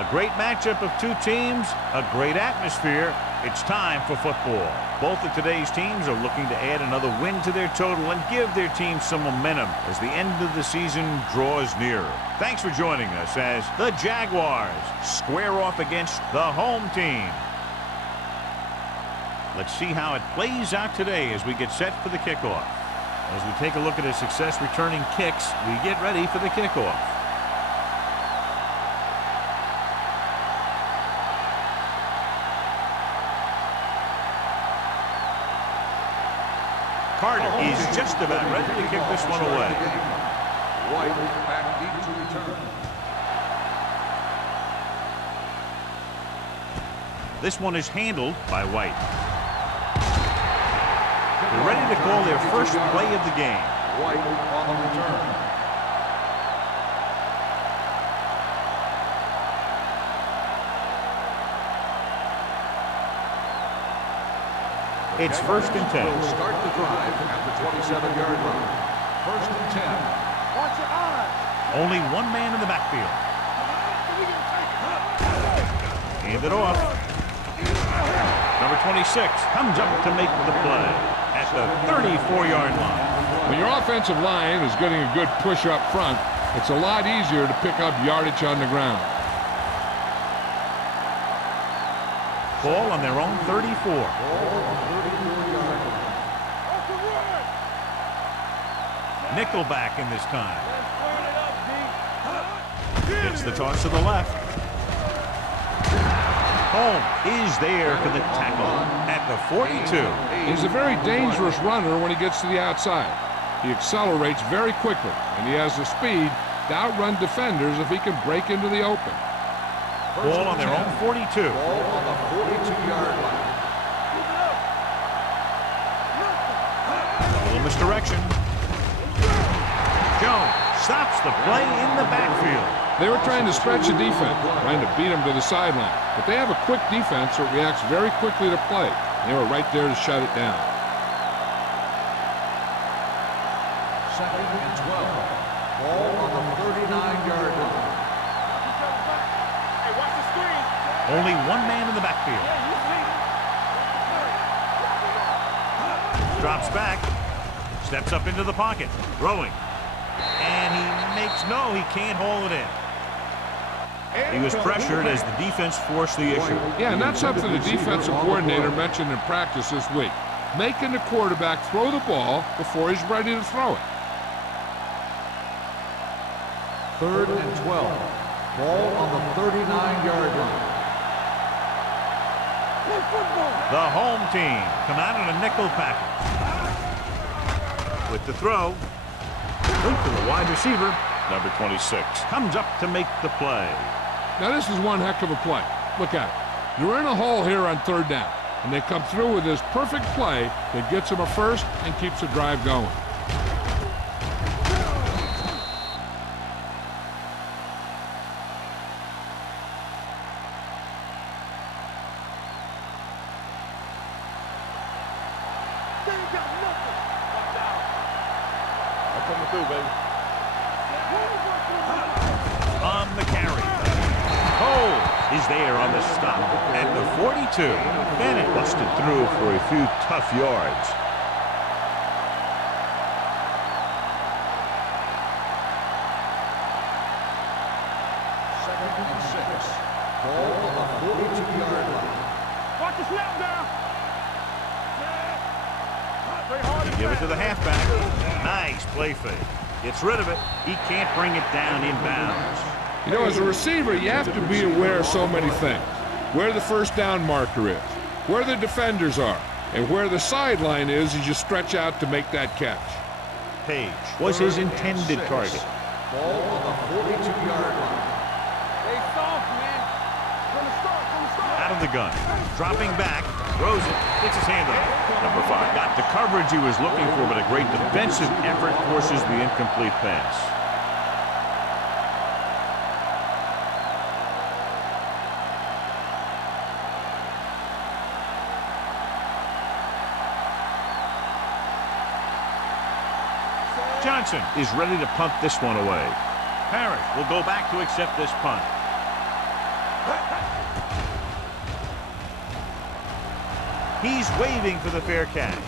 A great matchup of two teams, a great atmosphere. It's time for football. Both of today's teams are looking to add another win to their total and give their team some momentum as the end of the season draws nearer. Thanks for joining us as the Jaguars square off against the home team. Let's see how it plays out today as we get set for the kickoff. As we take a look at his success returning kicks, we get ready for the kickoff. Carter is just about ready to kick this one away. White back deep to return. This one is handled by White. They're ready to call their first play of the game. White on the return. It's first and 10. We'll start the drive at the 27-yard line. First and 10. Watch your eyes. Only one man in the backfield. Hand it off. Number 26 comes up to make the play at the 34-yard line. When your offensive line is getting a good push up front, it's a lot easier to pick up yardage on the ground. Ball on their own 34. Nickelback in this time. Gets the toss to the left. Home is there for the tackle at the 42. He's a very dangerous runner when he gets to the outside. He accelerates very quickly, and he has the speed to outrun defenders if he can break into the open. Ball on their own 42. Ball on the 42-yard line. A little misdirection. Jones stops the play in the backfield. They were trying to stretch the defense, trying to beat him to the sideline. But they have a quick defense that reacts very quickly to play. They were right there to shut it down. Second and 12. Ball on the 39-yard line. Only one man in the backfield. Drops back. Steps up into the pocket. Throwing. And he makes no, he can't hold it in. He was pressured as the defense forced the issue. Yeah, and that's something the defensive coordinator mentioned in practice this week. Making the quarterback throw the ball before he's ready to throw it. Third and 12. Ball on the 39-yard line. The home team come out in a nickel package. With the throw, link to the wide receiver, number 26, comes up to make the play. Now this is one heck of a play. Look at it. You're in a hole here on third down, and they come through with this perfect play that gets them a first and keeps the drive going. On the carry. Cole is there on the stop at the 42. Bennett busted through for a few tough yards. Second and 6. Ball on the 42-yard line. Watch the snap down. They give it to the halfback. Nice play fake. Gets rid of it. He can't bring it down inbounds. You know, as a receiver, you have to be aware of so many things. Where the first down marker is, where the defenders are, and where the sideline is as you stretch out to make that catch. Page was his intended target. Ball on the 42-yard line. Stay soft, man. From the start. Out of the gun. Dropping back. Throws it. Gets his hand on it. Number 5 got the coverage he was looking for, but a great defensive effort forces the incomplete pass. Johnson is ready to punt this one away. Parrish will go back to accept this punt. He's waving for the fair catch.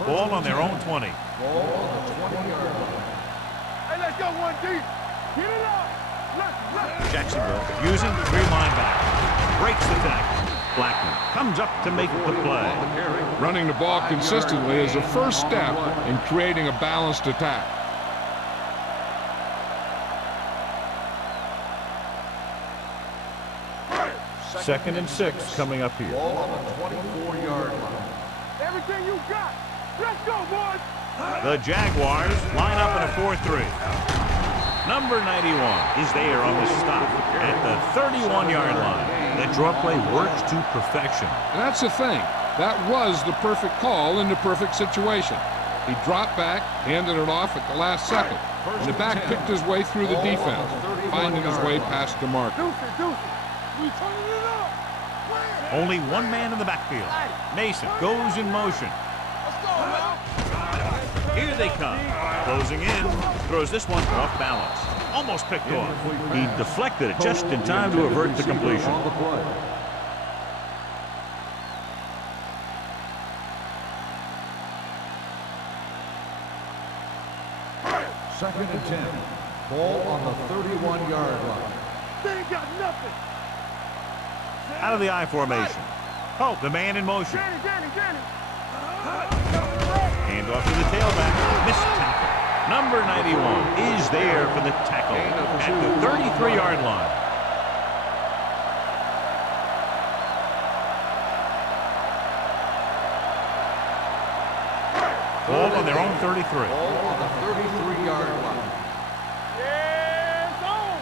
Ball on their own 20. Ball on the 20-yard line. Hey, let's go one deep. Get it up. Left. Jacksonville using 3 linebackers. Breaks the tackle. Blackman comes up to make the play. Running the ball consistently is the first step in creating a balanced attack. Second and 6 coming up here. Ball on the 24-yard line. Everything you got. Let's go, boys. The Jaguars line up in a 4-3. Number 91 is there on the stop at the 31-yard line. That draw play works to perfection. And that's the thing. That was the perfect call in the perfect situation. He dropped back, handed it off at the last second. And the back picked his way through the defense, finding his way past the marker. We turning it up. Only one man in the backfield. Mason goes in motion. Let's go, man. Here they come. Closing in. Throws this one off balance. Almost picked off. He deflected it just in time to avert the completion. Second and 10. Ball on the 31-yard line. They ain't got nothing. Out of the I formation. Oh, the man in motion. Danny. Hand off to the tailback. Missed tackle. Number 91 is there for the tackle at the 33-yard line. Ball on their own 33. Ball on the 33-yard line. Yeah, it's on.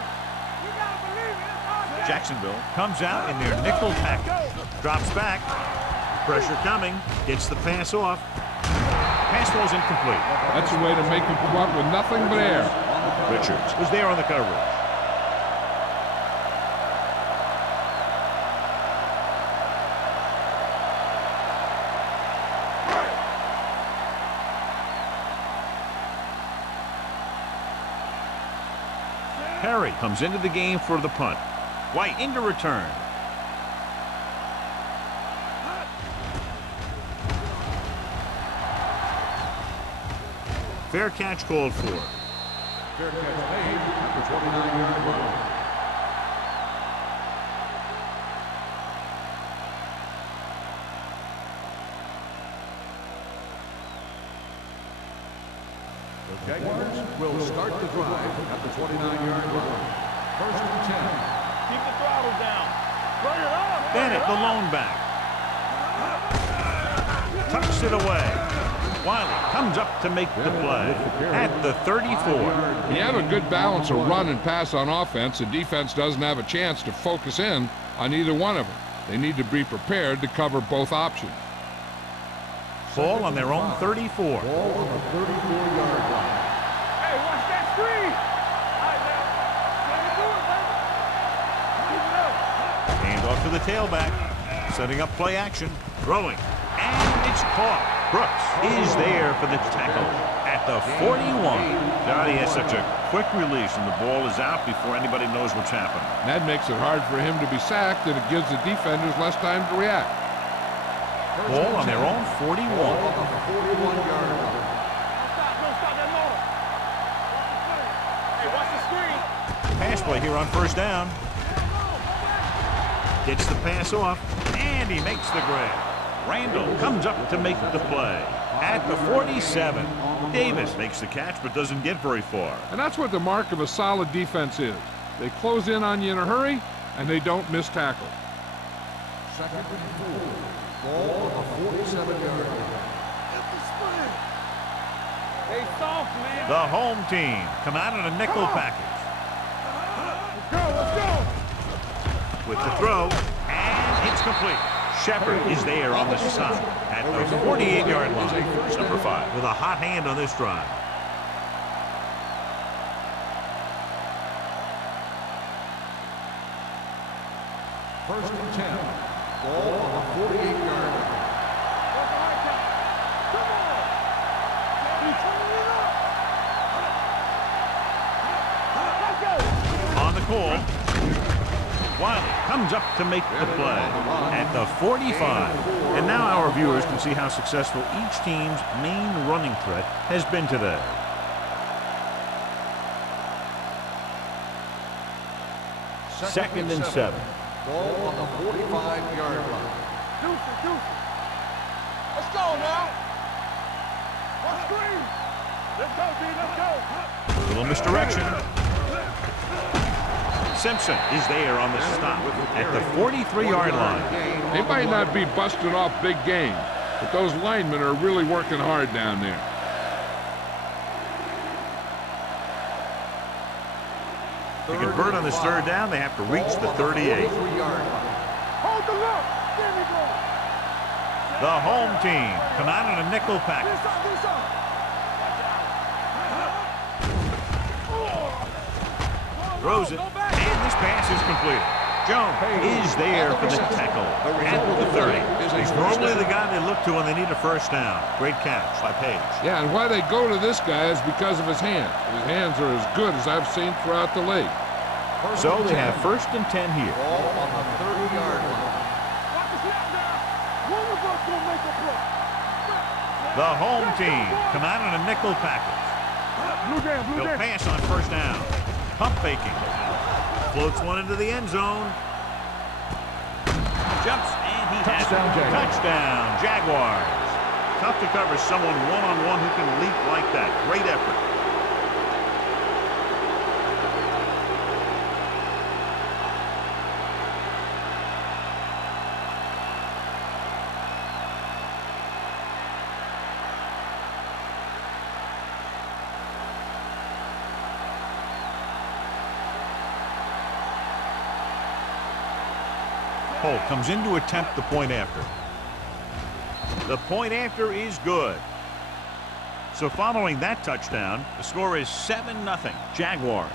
You gotta believe it. It's on. Jacksonville comes out in their nickel package. Drops back. Pressure coming. Gets the pass off. Pass ball's incomplete. That's a way to make him come up with nothing but air. Richards was there on the coverage. Perry comes into the game for the punt. White into return. Fair catch called for. Fair catch made at the 29-yard line. The Jaguars will start the drive at the 29-yard line. First and 10. Keep the throttle down. Bring it on. Bennett, the lone back. Tucks it away. Wiley comes up to make the play at the 34. You have a good balance of run and pass on offense. The defense doesn't have a chance to focus in on either one of them. They need to be prepared to cover both options. Ball on their own 34. Ball on the 34-yard line. Hey, watch that screen. All right, now. Let it do it, baby. Keep it up. Hand off to the tailback. Setting up play action. Throwing. And it's caught. Brooks is there for the tackle at the 41. God, he has such a quick release, and the ball is out before anybody knows what's happening. That makes it hard for him to be sacked, and it gives the defenders less time to react. Ball on their own 41. Ball on the 41-yard line. Don't stop that motor. Hey, watch the screen. Pass play here on first down. Gets the pass off, and he makes the grab. Randall comes up to make the play at the 47. Davis makes the catch but doesn't get very far. And that's what the mark of a solid defense is. They close in on you in a hurry, and they don't miss tackle. Second and 4. Ball on the 47-yard line. Hey, soft, man. The home team come out in a nickel package. Let's go. With the throw, and it's complete. Shepard is there on the stop at the 48-yard line. Number 5 with a hot hand on this drive. First and 10. Ball on the 48-yard line. on the call. Wiley comes up to make the play at the 45. And now our viewers can see how successful each team's main running threat has been today. Second and 7. Ball on the 45-yard line. Deuce. Let's go now. One screen. Let's go, D. Let's go. Little misdirection. Simpson is there on the stop at the 43-yard line. They might not be busting off big games, but those linemen are really working hard down there. To convert on this third down, they have to reach the 38. Hold the look. There we go. The home team come out in a nickel package. Throws it, and this pass is completed. Jones is there for the tackle at the 30. He's normally the guy they look to when they need a first down. Great catch by Page. Yeah, and why they go to this guy is because of his hands. His hands are as good as I've seen throughout the league. So they have first and 10 here. Ball on the 30-yard line. Watch the snap now. One of us gonna make a play. The home team come out in a nickel package. Blue He'll pass on first down. Pump faking. Floats one into the end zone. Jumps, and he has it. Touchdown, Jaguars. Tough to cover someone one-on-one who can leap like that. Great effort. Holt comes in to attempt the point after. The point after is good. So following that touchdown, the score is 7-0 Jaguars.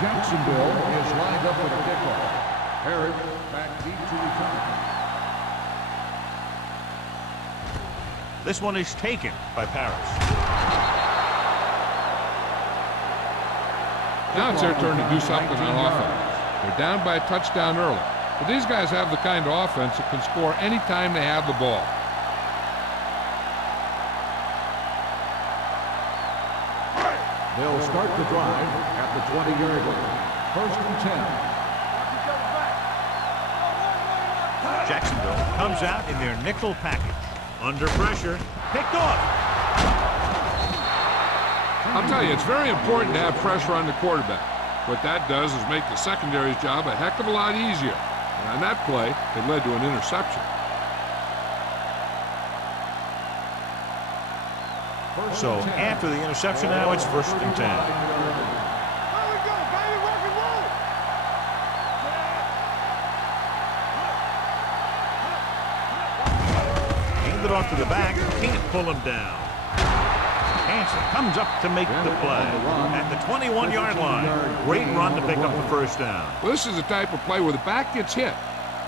Jacksonville is lined up for the kickoff. Herrick back deep to return. This one is taken by Paris. Now it's their turn to do something on offense. They're down by a touchdown early. But these guys have the kind of offense that can score anytime they have the ball. They'll start the drive at the 20-yard line. First and 10. Jacksonville comes out in their nickel package. Under pressure, picked off. I'll tell you, it's very important to have pressure on the quarterback. What that does is make the secondary's job a heck of a lot easier. And on that play, it led to an interception. So after the interception, now it's first and 10. There we go, baby, rock and roll. Hand it off to the back, can't pull him down. Hanson comes up to make the play at the 21-yard line. Great run to pick up the first down. Well, this is the type of play where the back gets hit,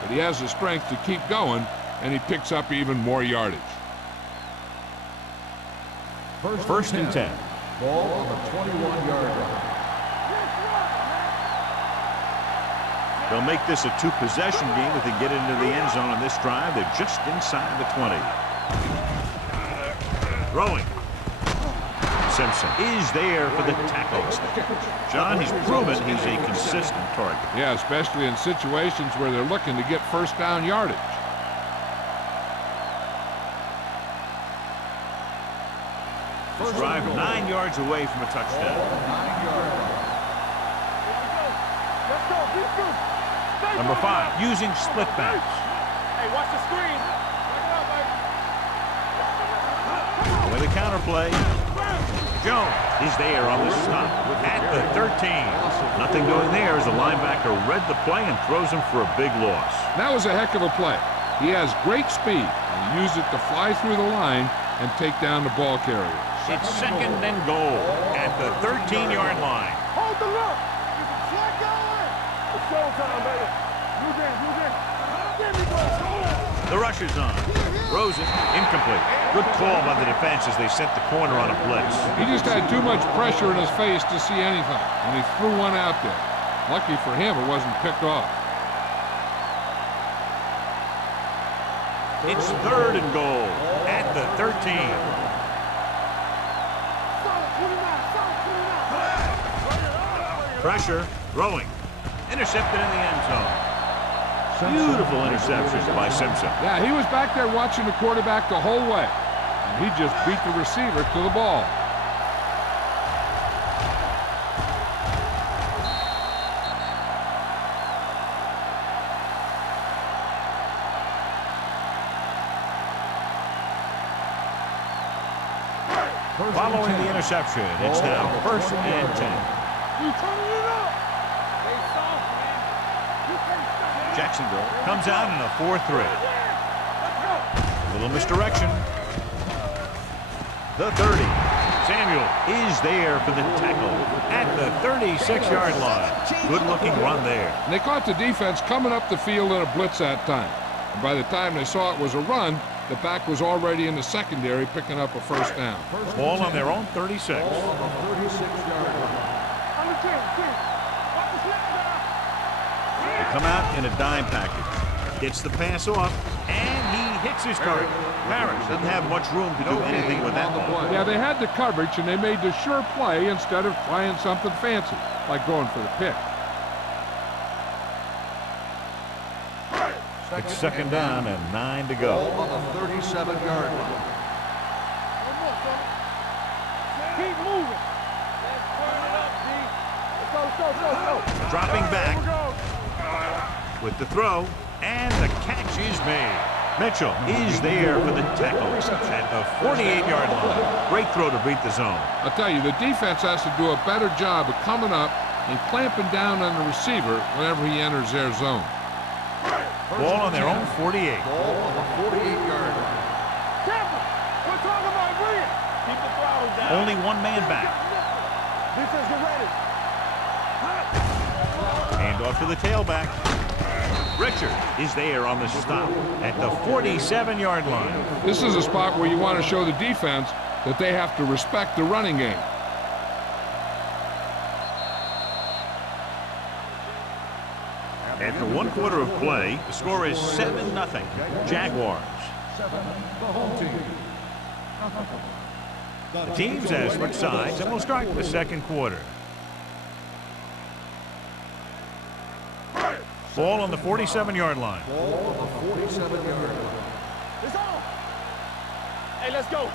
but he has the strength to keep going, and he picks up even more yardage. First and 10. Ball on the 21-yard line. They'll make this a two-possession game if they get into the end zone on this drive. They're just inside the 20. Throwing. Simpson is there for the tackle. John, he's proven he's a consistent target. Yeah, especially in situations where they're looking to get first down yardage. This drive 9 yards away from a touchdown. 9-yard line. Let's go, beat you. Number 5, using split backs. Hey, watch the screen. Check it out, baby. With a counterplay, Jones is there on the stop at the 13. Nothing doing there as the linebacker read the play and throws him for a big loss. That was a heck of a play. He has great speed, and he used it to fly through the line and take down the ball carrier. It's second and goal at the 13-yard line. Hold the look. Flag going. It's showtime, baby. Move in, move in. There we go. The rush is on. Throws it. Incomplete. Good call by the defense as they set the corner on a blitz. He just had too much pressure in his face to see anything, and he threw one out there. Lucky for him, it wasn't picked off. It's third and goal at the 13. Pressure, throwing, intercepted in the end zone. Beautiful interception by Simpson. Yeah, he was back there watching the quarterback the whole way, and he just beat the receiver to the ball. Following the interception, it's now first and 10. You turning it up. They soft, man. You can't stop. Jacksonville comes out in a 4-3. A little misdirection. The 30. Samuel is there for the tackle at the 36-yard line. Good-looking run there. And they caught the defense coming up the field in a blitz that time. And by the time they saw it was a run, the back was already in the secondary picking up a first down. Ball on their own 36. Ball on the 36-yard line. They come out in a dime package. Gets the pass off, and he hits his target. Parrish doesn't have much room to do anything with that ball. Yeah, they had the coverage, and they made the sure play instead of trying something fancy, like going for the pick. It's second down and 9 to go. Ball on the 37-yard line. Keep moving. Let's burn it up, D. Go. Dropping back with the throw, and the catch is made. Mitchell is there for the tackle at the 48-yard line. Great throw to beat the zone. I'll tell you, the defense has to do a better job of coming up and clamping down on the receiver whenever he enters their zone. Ball on their own 48. Ball on the 48-yard line. Captain, we're talking about William. Keep the throttle down. Only one man back. Defense, get ready. Hand off to the tailback. Richard is there on the stop at the 47-yard line. This is a spot where you want to show the defense that they have to respect the running game. After 1 quarter of play, the score is 7-0. Jaguars. The home team. The teams have switched sides, and we'll start the second quarter. Ball on the 47-yard line. Ball on the 47-yard line. It's on. Hey, let's go.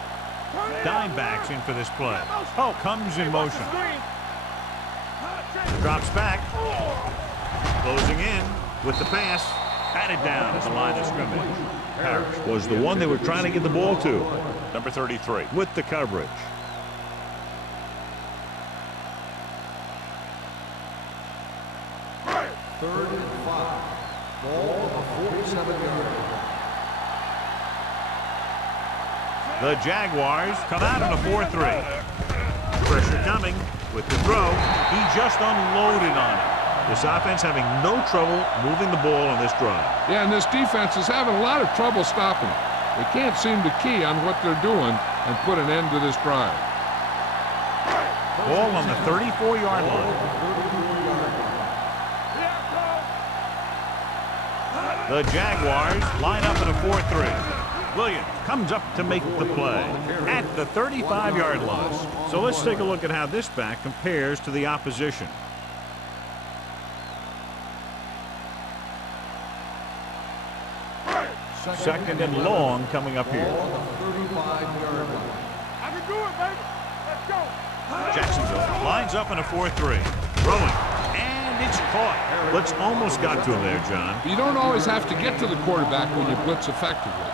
Dimebacks in for this play. Oh, comes in motion. Drops back. Closing in with the pass. Batted down at the line of scrimmage. Parrish was the one they were trying to get the ball to. Number 33 with the coverage. Third and 5. Ball on the 47-yard line. The Jaguars come out in a 4-3. Pressure coming with the throw. He just unloaded on it. This offense having no trouble moving the ball on this drive. Yeah, and this defense is having a lot of trouble stopping it. They can't seem to key on what they're doing and put an end to this drive. Ball on the 34-yard line. The Jaguars line up in a 4-3. Williams comes up to make the play at the 35-yard line. So let's take a look at how this back compares to the opposition. Second and long coming up here. I can do it, baby. Let's go. Jacksonville lines up in a 4-3. Throwing. And it's caught. Blitz almost got to him there, John. You don't always have to get to the quarterback when you blitz effectively.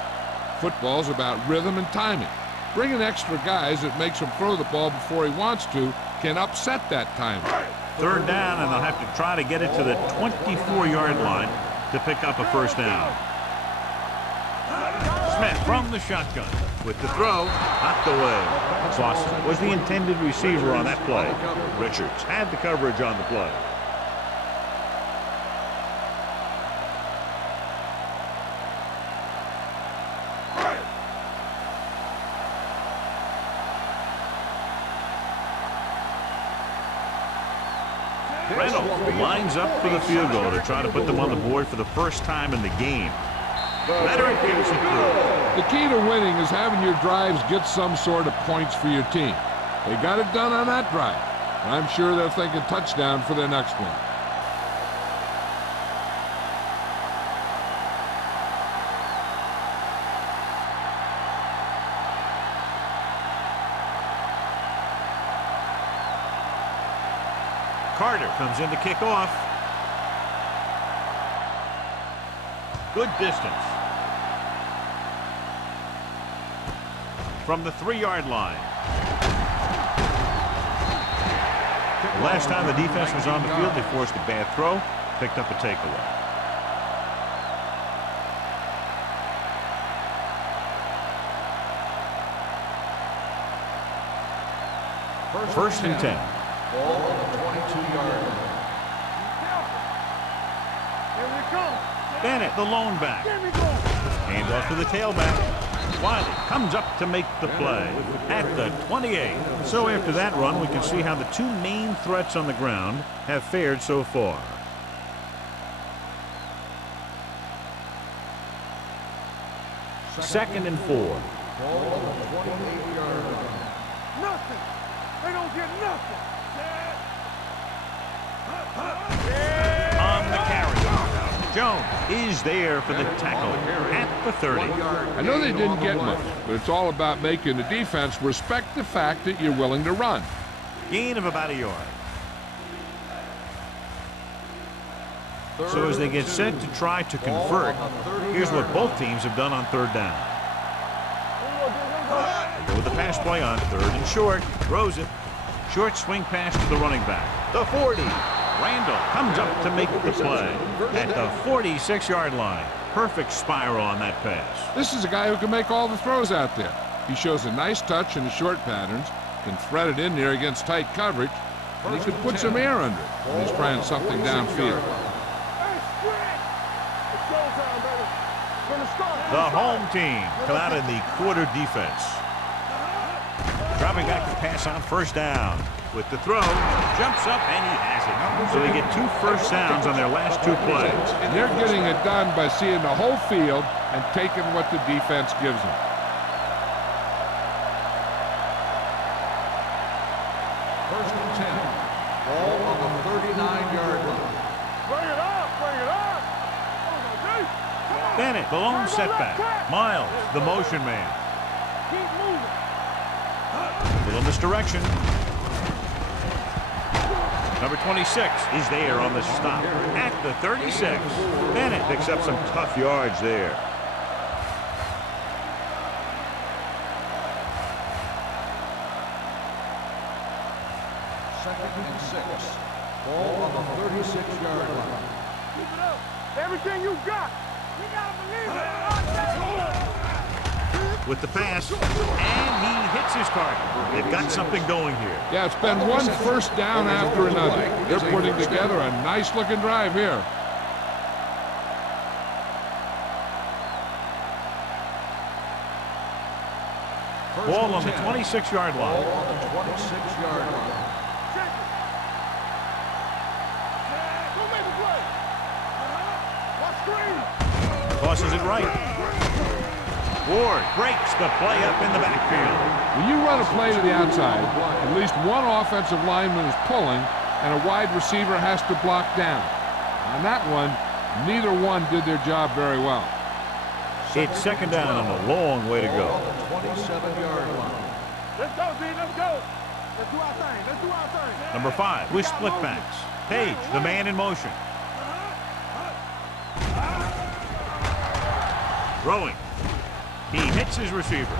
Football's about rhythm and timing. Bringing extra guys that makes him throw the ball before he wants to can upset that timing. Third down, and they'll have to try to get it to the 24-yard line to pick up a first down. Smith left from the shotgun. With the throw, knocked away. Clausen was the intended receiver on that play. Richards had the coverage on the play. Reynolds lines up for the field goal to try to put them on the board for the first time in the game. Veteran gets it through. The key to winning is having your drives get some sort of points for your team. They got it done on that drive. I'm sure they're thinking touchdown for their next one. Carter comes in to kick off. Good distance. From the 3-yard line. The last time the defense was on the field, they forced a bad throw, picked up a takeaway. First and 10. Ball on the 22-yard line. Here we come. Bennett, the lone back. Here we go. Hand off to the tailback. Wiley comes up to make the play at the 28. So after that run, we can see how the two main threats on the ground have fared so far. Second and 4. Ball on the 28-yard line. Nothing. They don't get nothing. On the carry. Jones is there for the tackle at the 30. I know they didn't get much, but it's all about making the defense respect the fact that you're willing to run. Gain of about a yard. So as they get set to try to convert, here's what both teams have done on third down. Go with the pass play on third and short. Throws it. Short swing pass to the running back. The 40. Randall comes up to make the play at the 46-yard line. Perfect spiral on that pass. This is a guy who can make all the throws out there. He shows a nice touch in the short patterns, can thread it in there against tight coverage, and he can put some air under it when he's trying something downfield. The home team come out in the quarter defense. Dropping back to pass on first down. With the throw, jumps up and he has it. So they get 2 first downs on their last 2 plays. And they're getting it done by seeing the whole field and taking what the defense gives them. First and 10. Ball on the 39-yard line. Bring it up. Bring it up. Bennett, the lone setback. Miles, the motion man. Keep moving. Little misdirection. Number 26 is there on the stop at the 36. Bennett picks up some tough yards there. Second and 6. Ball on the 36-yard line. Keep it up. Everything you got. You gotta believe it. With the pass, and he hits his target. They've got something going here. Yeah, it's been one first down after another. They're putting together a nice-looking drive here. Ball on the 26-yard line. Ball on the 26-yard line. Go make a play. Watch screen. Tosses it right. Ward breaks the play up in the backfield. When you run a play to the outside, at least one offensive lineman is pulling, and a wide receiver has to block down. On that one, neither one did their job very well. It's second down and a long way to go. On the 27-yard line. Let's go, D. Let's go. Let's do our thing. Let's do our thing. Number 5 with split backs. Page, the man in motion. Throwing. He hits his receiver.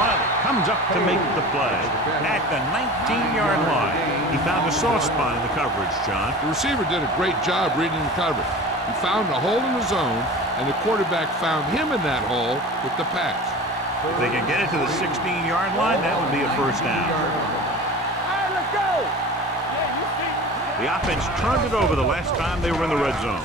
Wiley comes up to make the play at the 19-yard line. He found a soft spot in the coverage, John. The receiver did a great job reading the coverage. He found a hole in the zone, and the quarterback found him in that hole with the pass. If they can get it to the 16-yard line, that would be a first down. All right, let's go. The offense turned it over the last time they were in the red zone.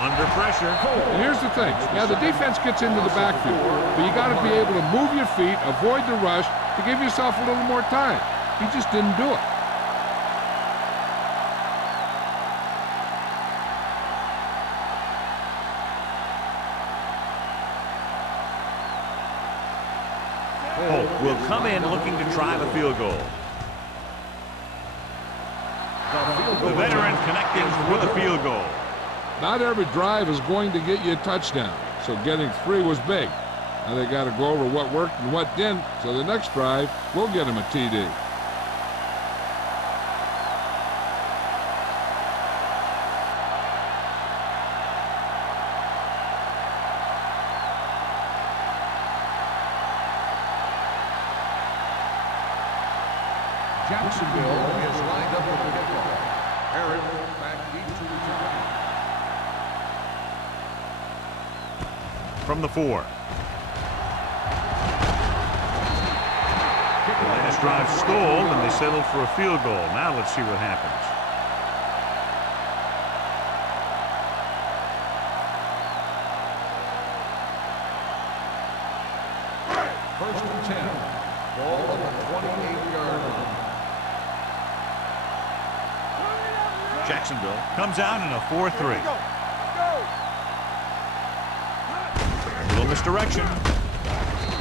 Under pressure. And here's the thing. Yeah, the defense gets into the backfield, but you got to be able to move your feet, avoid the rush, to give yourself a little more time. He just didn't do it. Holt will come in looking to try the field goal. The veteran connecting for the field goal. Not every drive is going to get you a touchdown, so getting 3 was big. Now they got to go over what worked and what didn't, so the next drive will get him a TD. Jacksonville is lined up with the kickoff. Herod back deep to return. From the 4. The last drive stalled, and they settled for a field goal. Now let's see what happens. First and 10. Ball on the 28-yard line. Jacksonville comes out in a 4-3. A little misdirection.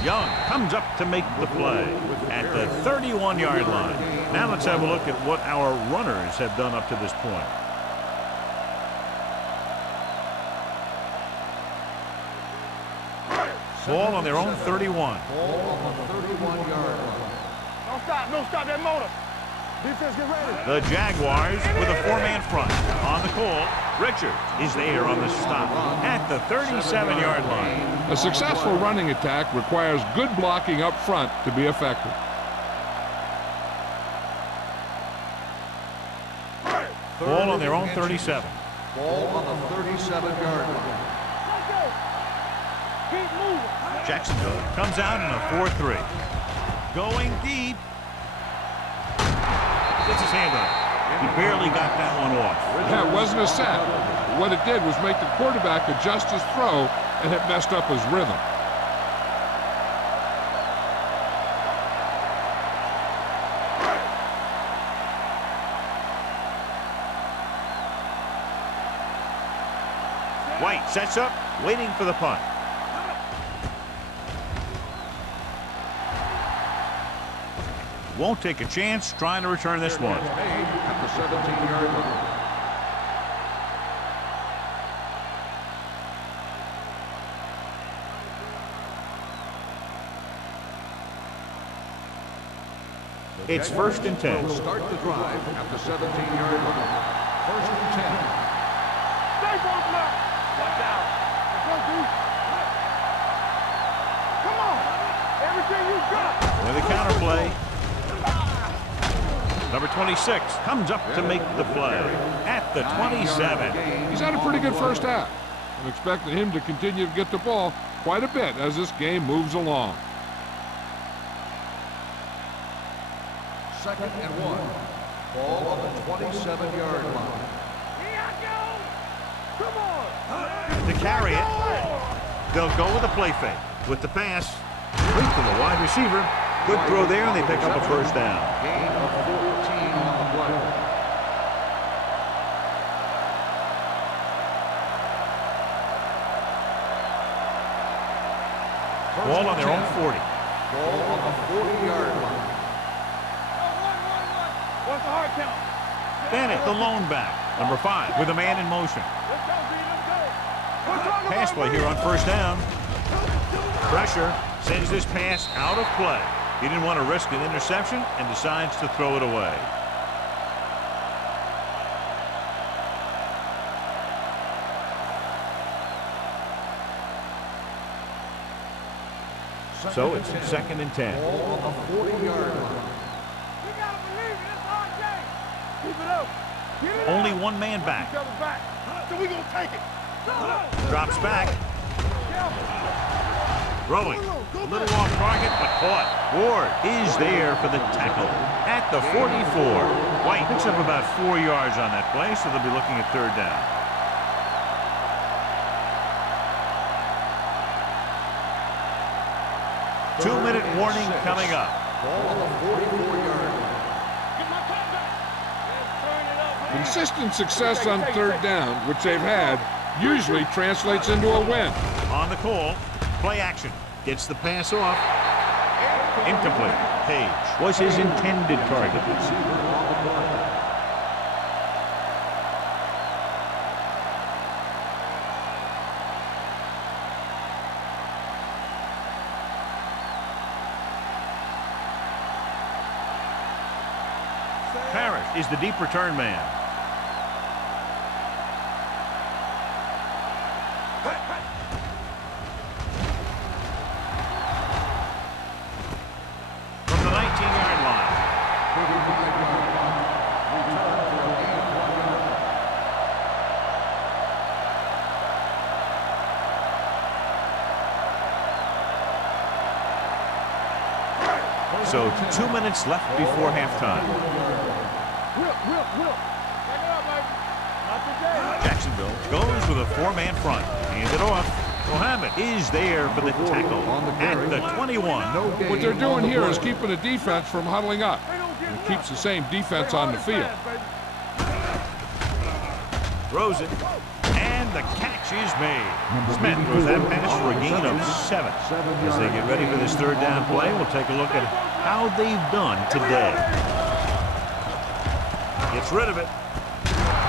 Young comes up to make the play at the 31-yard line. Now let's have a look at what our runners have done up to this point. Ball on their own 31. Ball on the 31-yard line. Don't stop that motor. Defense, get ready. The Jaguars with a 4-man front. On the call, Richard is there on the stop at the 37-yard line. A successful running attack requires good blocking up front to be effective. Ball on their own 37. Ball on the 37-yard line. Keep moving. Jacksonville comes out in a 4-3. Going deep. Gets his hand on it. He barely got that one off. Yeah, it wasn't a sack. What it did was make the quarterback adjust his throw, and it messed up his rhythm. White sets up, waiting for the punt. Won't take a chance trying to return this one. At the 17-yard line. It's first and 10. Will start the drive at the 17-yard line. First and 10. Stay on block. Watch out. Let's go, dude. Come on. Everything you got. With a counterplay. Number 26 comes up to make the play at the 27. He's had a pretty good first half. I'm expecting him to continue to get the ball quite a bit as this game moves along. Second and 1. Ball on the 27-yard line. Here I go. Come on. To carry it, they'll go with a play fake. With the pass, complete to the wide receiver. Good throw there, and they pick up a first down. Gain of 14 on the play. Ball on their own 40. Ball on the 40-yard line. What's the hard count? Bennett, the lone back. Number 5 with a man in motion. Let's go, B. Let's go. We're talking Pass about play here on first down. Pressure sends this pass out of play. He didn't want to risk an interception and decides to throw it away. So it's second and 10. Ball on the 40-yard line. We got to believe it. It's our game. Keep it up. Get it Only up. one man back. Each other back. So we going to take it. Drops back. Throwing. A little off target, but caught. Ward is there for the tackle at the 44. White picks up about 4 yards on that play, so they'll be looking at third down. Two-minute warning coming up. Ball on the 44-yard line. Consistent success on third down, which they've had, usually translates into a win. On the call, play action. Gets the pass off. Incomplete. Page was his intended target. Parrish is the deep return man. From the 19-yard line. So 2 minutes left before halftime. Jacksonville goes with a four-man front. Hand it off. Mohammed is there for the tackle at the 21. What they're doing here is keeping the defense from huddling up. It keeps the same defense on the field. Throws it, and the catch is made. Smith throws that pass for a gain of 7. As they get ready for this third down play, we'll take a look at how they've done today. Gets rid of it.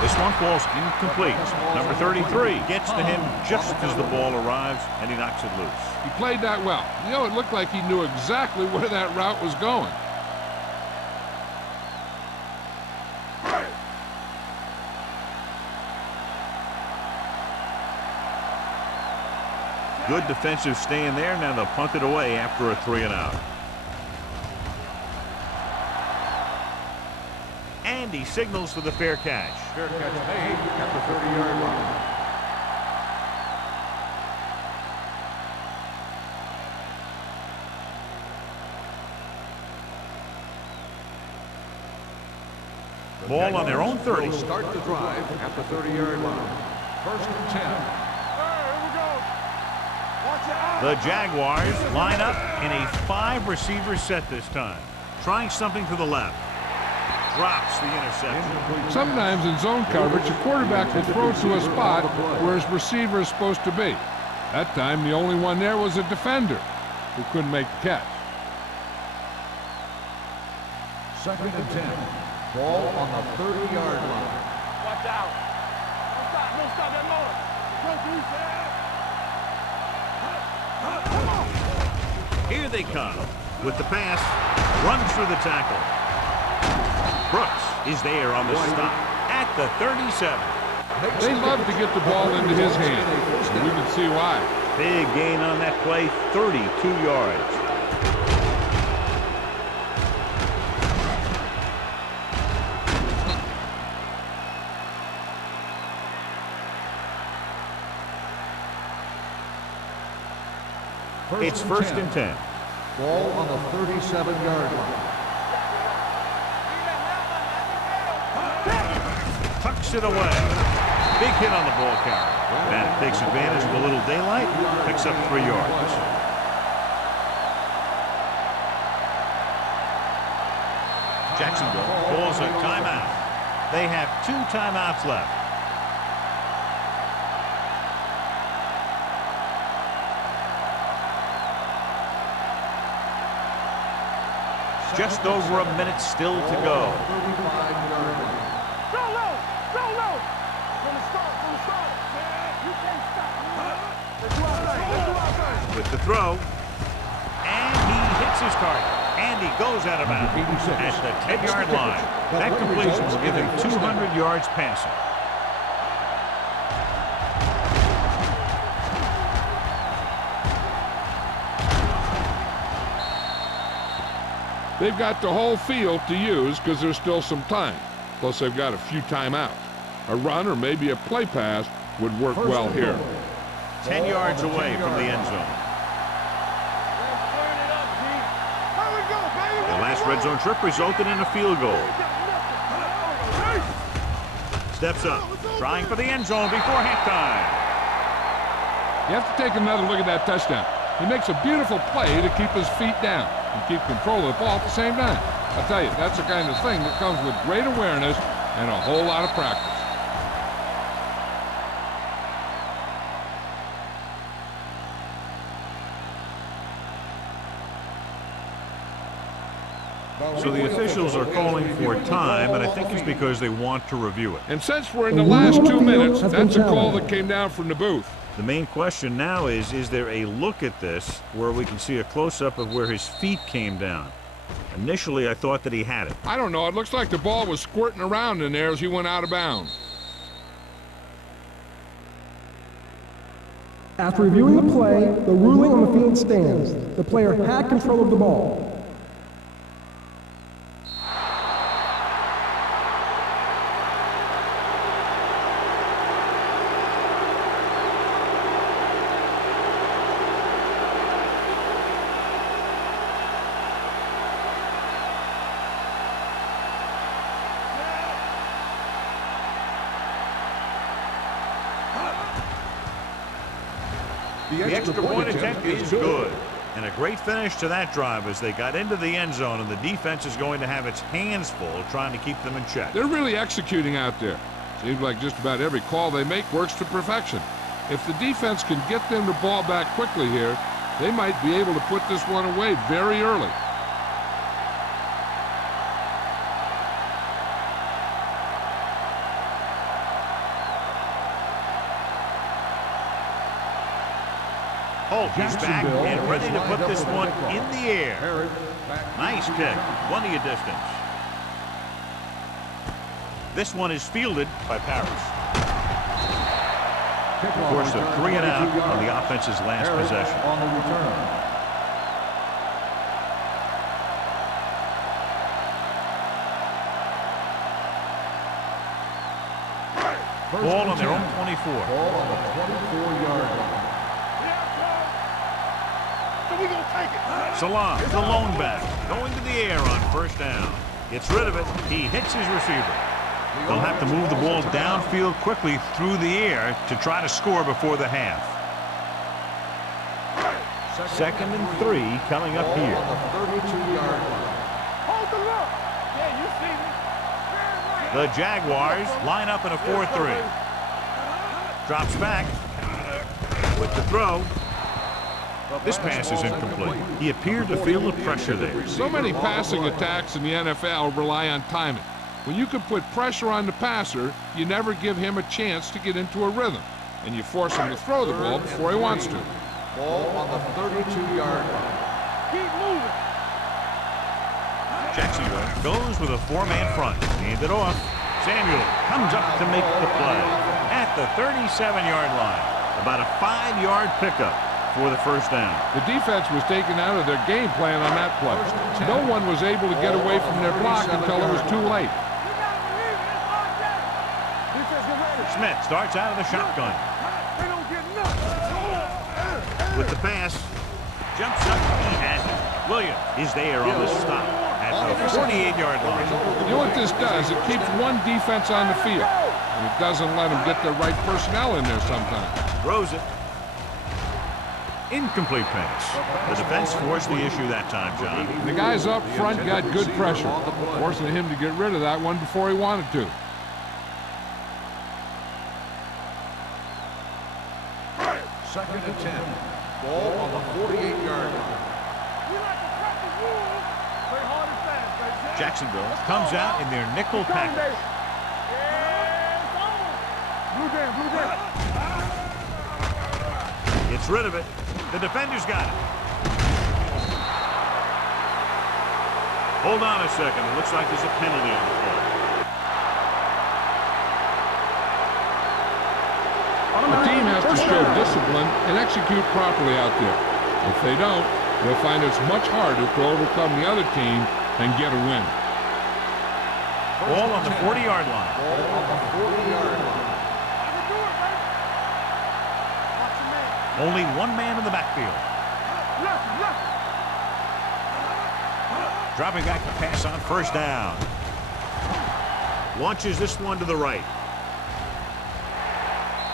This one falls incomplete. Number 33 gets to him just as the ball arrives, and he knocks it loose. He played that well. You know, it looked like he knew exactly where that route was going. Good defensive stand there. Now they'll punt it away after a 3-and-out. And he signals for the fair catch. Fair catch made at the 30-yard line. Ball on their own 30. Will start the drive at the 30-yard line. First and 10. The Jaguars line up in a 5-receiver set this time. Trying something to the left. Drops the interception. Sometimes in zone coverage, a quarterback will throw to a spot where his receiver is supposed to be. That time, the only one there was a defender who couldn't make the catch. Second and 10. Ball on the 30-yard line. Watch out. Don't stop that motor. Don't do that. Here they come with the pass. Runs through the tackle. Brooks is there on the stop at the 37. They love to get the ball into his hands, and we can see why. Big gain on that play, 32 yards. It's first and 10. Ball on the 37-yard line. Tucks it away. Big hit on the ball carrier. That takes advantage of a little daylight. Picks up 3 yards. Jacksonville calls a timeout. They have 2 timeouts left. Just over a minute still to go. 35-yard line. Go low. Go low. From the start. Man, you can't stop. Let's do our thing. Let's do our thing. With the throw. And he hits his target. And he goes out of bounds at the 10-yard line. That completion will give him 200 yards passing. They've got the whole field to use because there's still some time. Plus, they've got a few timeouts. A run or maybe a play pass would work well here. 10 yards away from the end zone. The last red zone trip resulted in a field goal. Steps up, trying for the end zone before halftime. You have to take another look at that touchdown. He makes a beautiful play to keep his feet down and keep control of the ball at the same time. I'll tell you, that's the kind of thing that comes with great awareness and a whole lot of practice. So the officials are calling for time, and I think it's because they want to review it. And since we're in the last 2 minutes, that's a call that came down from the booth. The main question now is there a look at this where we can see a close-up of where his feet came down? Initially, I thought that he had it. I don't know. It looks like the ball was squirting around in there as he went out of bounds. After reviewing the play, the ruling on the field stands. The player had control of the ball. The extra point attempt is good. And a great finish to that drive as they got into the end zone, and the defense is going to have its hands full trying to keep them in check. They're really executing out there. Seems like just about every call they make works to perfection. If the defense can get them the ball back quickly here, they might be able to put this one away very early. Holt is back and ready to put this one in the air. Nice kick, plenty of distance. This one is fielded by Paris. Forced a 3 and out on the offense's last possession. On the return. Ball on their own 24. Ball on the 24-yard line. Salam, the lone back, going to the air on first down. Gets rid of it. He hits his receiver. They'll have to move the ball downfield quickly through the air to try to score before the half. 2nd and 3 coming up here. On the 32-yard line. Hold the look. Yeah, you see me. The Jaguars line up in a 4-3. Drops back with the throw. This pass is incomplete. He appeared to feel the pressure there. So many passing attacks in the NFL rely on timing. When you can put pressure on the passer, you never give him a chance to get into a rhythm, and you force him to throw the ball before he wants to. Ball on the 32-yard line. Keep moving. Jacksonville goes with a 4-man front. Hand it off. Samuel comes up to make the play at the 37-yard line. About a 5-yard pickup for the first down. The defense was taken out of their game plan on that play. No one was able to get away from their block until it was too late. Smith starts out of the shotgun. With the pass, jumps up, he has it. Williams is there on the stop at the 48-yard line. You know what this does? It keeps one defense on the field, and it doesn't let them get the right personnel in there sometimes. Throws it. Incomplete pass. The defense forced the issue that time, John. The guys up front got good pressure, forcing him to get rid of that one before he wanted to. Second and 10. Ball on the 48-yard line. Jacksonville comes out in their nickel package. Gets rid of it. The defender's got it. Hold on a second. It looks like there's a penalty on the play. The team has to show discipline and execute properly out there. If they don't, they'll find it's much harder to overcome the other team and get a win. Ball on the 40-yard line. Ball on the 40-yard line. Only one man in the backfield. Dropping back to pass on first down. Launches this one to the right.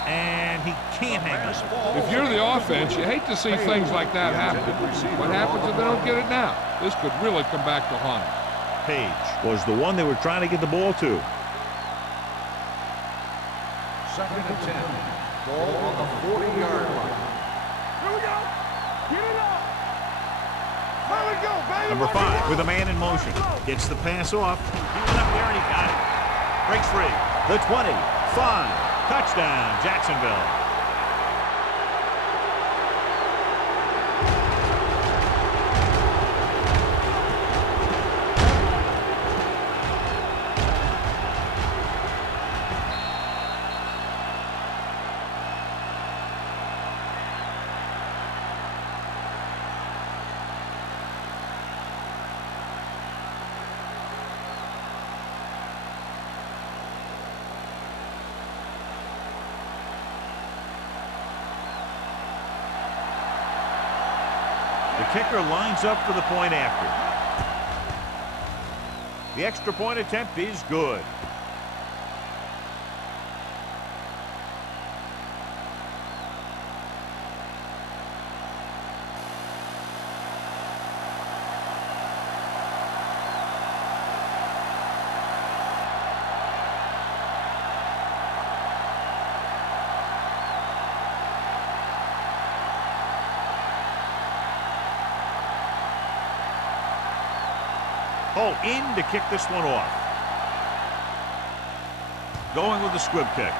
And he can't hang it. If you're the offense, you hate to see things like that happen. What happens if they don't get it now? This could really come back to haunt them. Page was the one they were trying to get the ball to. 2nd and 10. Ball on the 40-yard line. Here we go. Get it up. There we go, baby. Number 5 with a man in motion. Gets the pass off. He went up there and he got it. Breaks free. The 20. 5. Touchdown, Jacksonville. The kicker lines up for the point after. The extra point attempt is good. Hall in to kick this one off. Going with the squib kick.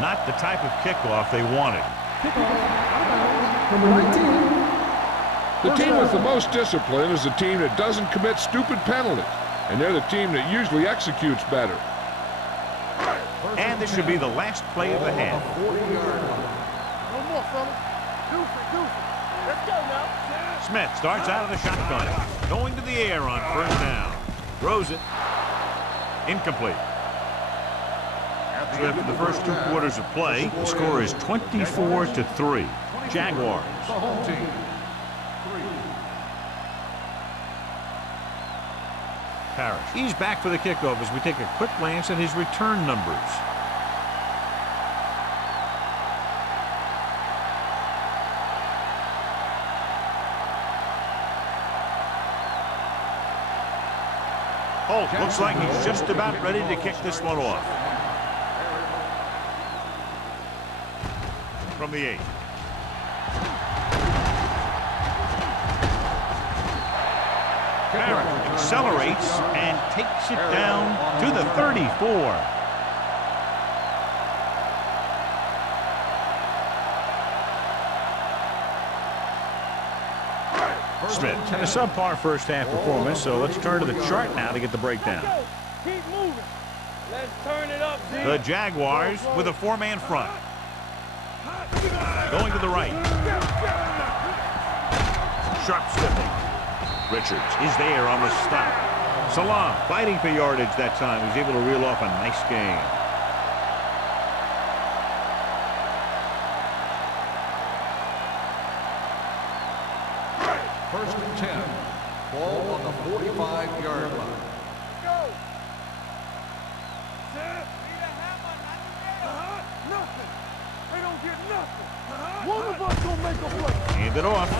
Not the type of kickoff they wanted. Number 19. The team with the most discipline is the team that doesn't commit stupid penalties. And they're the team that usually executes better. And this should be the last play of the half. No more, fellas. Deuce it. Let's go now. Smith starts out of the shotgun. Going to the air on first down. Throws it. Incomplete. So after the first 2 quarters of play, the score is 24-3. Jaguars. The home team. 3. Parrish. He's back for the kickoff as we take a quick glance at his return numbers. Holt looks like he's just about ready to kick this one off. From the 8. Parrish accelerates and takes it down to the 34. Smith had a subpar first half performance, so let's turn to the chart now to get the breakdown. Keep moving. Let's turn it up, G. The Jaguars with a 4-man front. Going to the right. Sharp stepping. Richards is there on the stop. Salam fighting for yardage that time. He's able to reel off a nice gain. First and 10. Ball on the 45-yard line. Go. Nothing. They don't get nothing. One of us gonna make a play. Hand it off.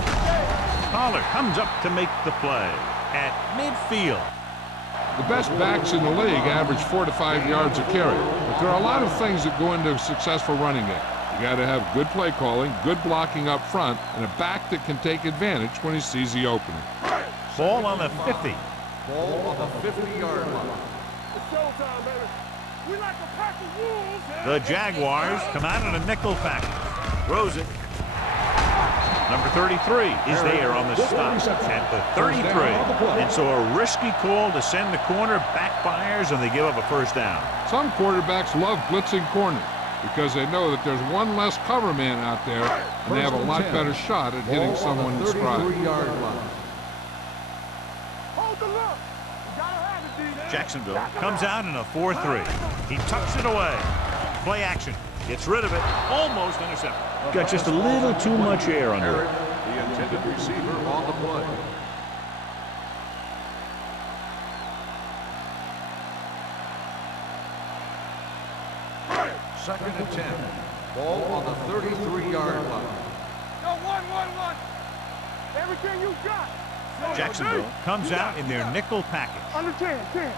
Pollard comes up to make the play at midfield. The best backs in the league average 4 to 5 yards a carry. But there are a lot of things that go into a successful running game. You got to have good play calling, good blocking up front, and a back that can take advantage when he sees the opening. Ball on the 50. Ball on the 50-yard line. It's showtime, baby. We like a pack of wolves. The Jaguars come out in a nickel package. Throws it. Number 33 is there on the stop at the 33. And so a risky call to send the corner backfires, and they give up a first down. Some quarterbacks love blitzing corners because they know that there's one less cover man out there, and they have a lot better shot at hitting someone in stride. 33-yard line. Hold the look. You gotta have it, D. Jacksonville comes out in a 4-3. He tucks it away. Play action. Gets rid of it. Almost intercepted. Got just a little too much air under it. The intended receiver on the play. Second and 10. Ball on the 33-yard line. Go, one. Everything you got. Jacksonville comes out in their nickel package. Under 10. Back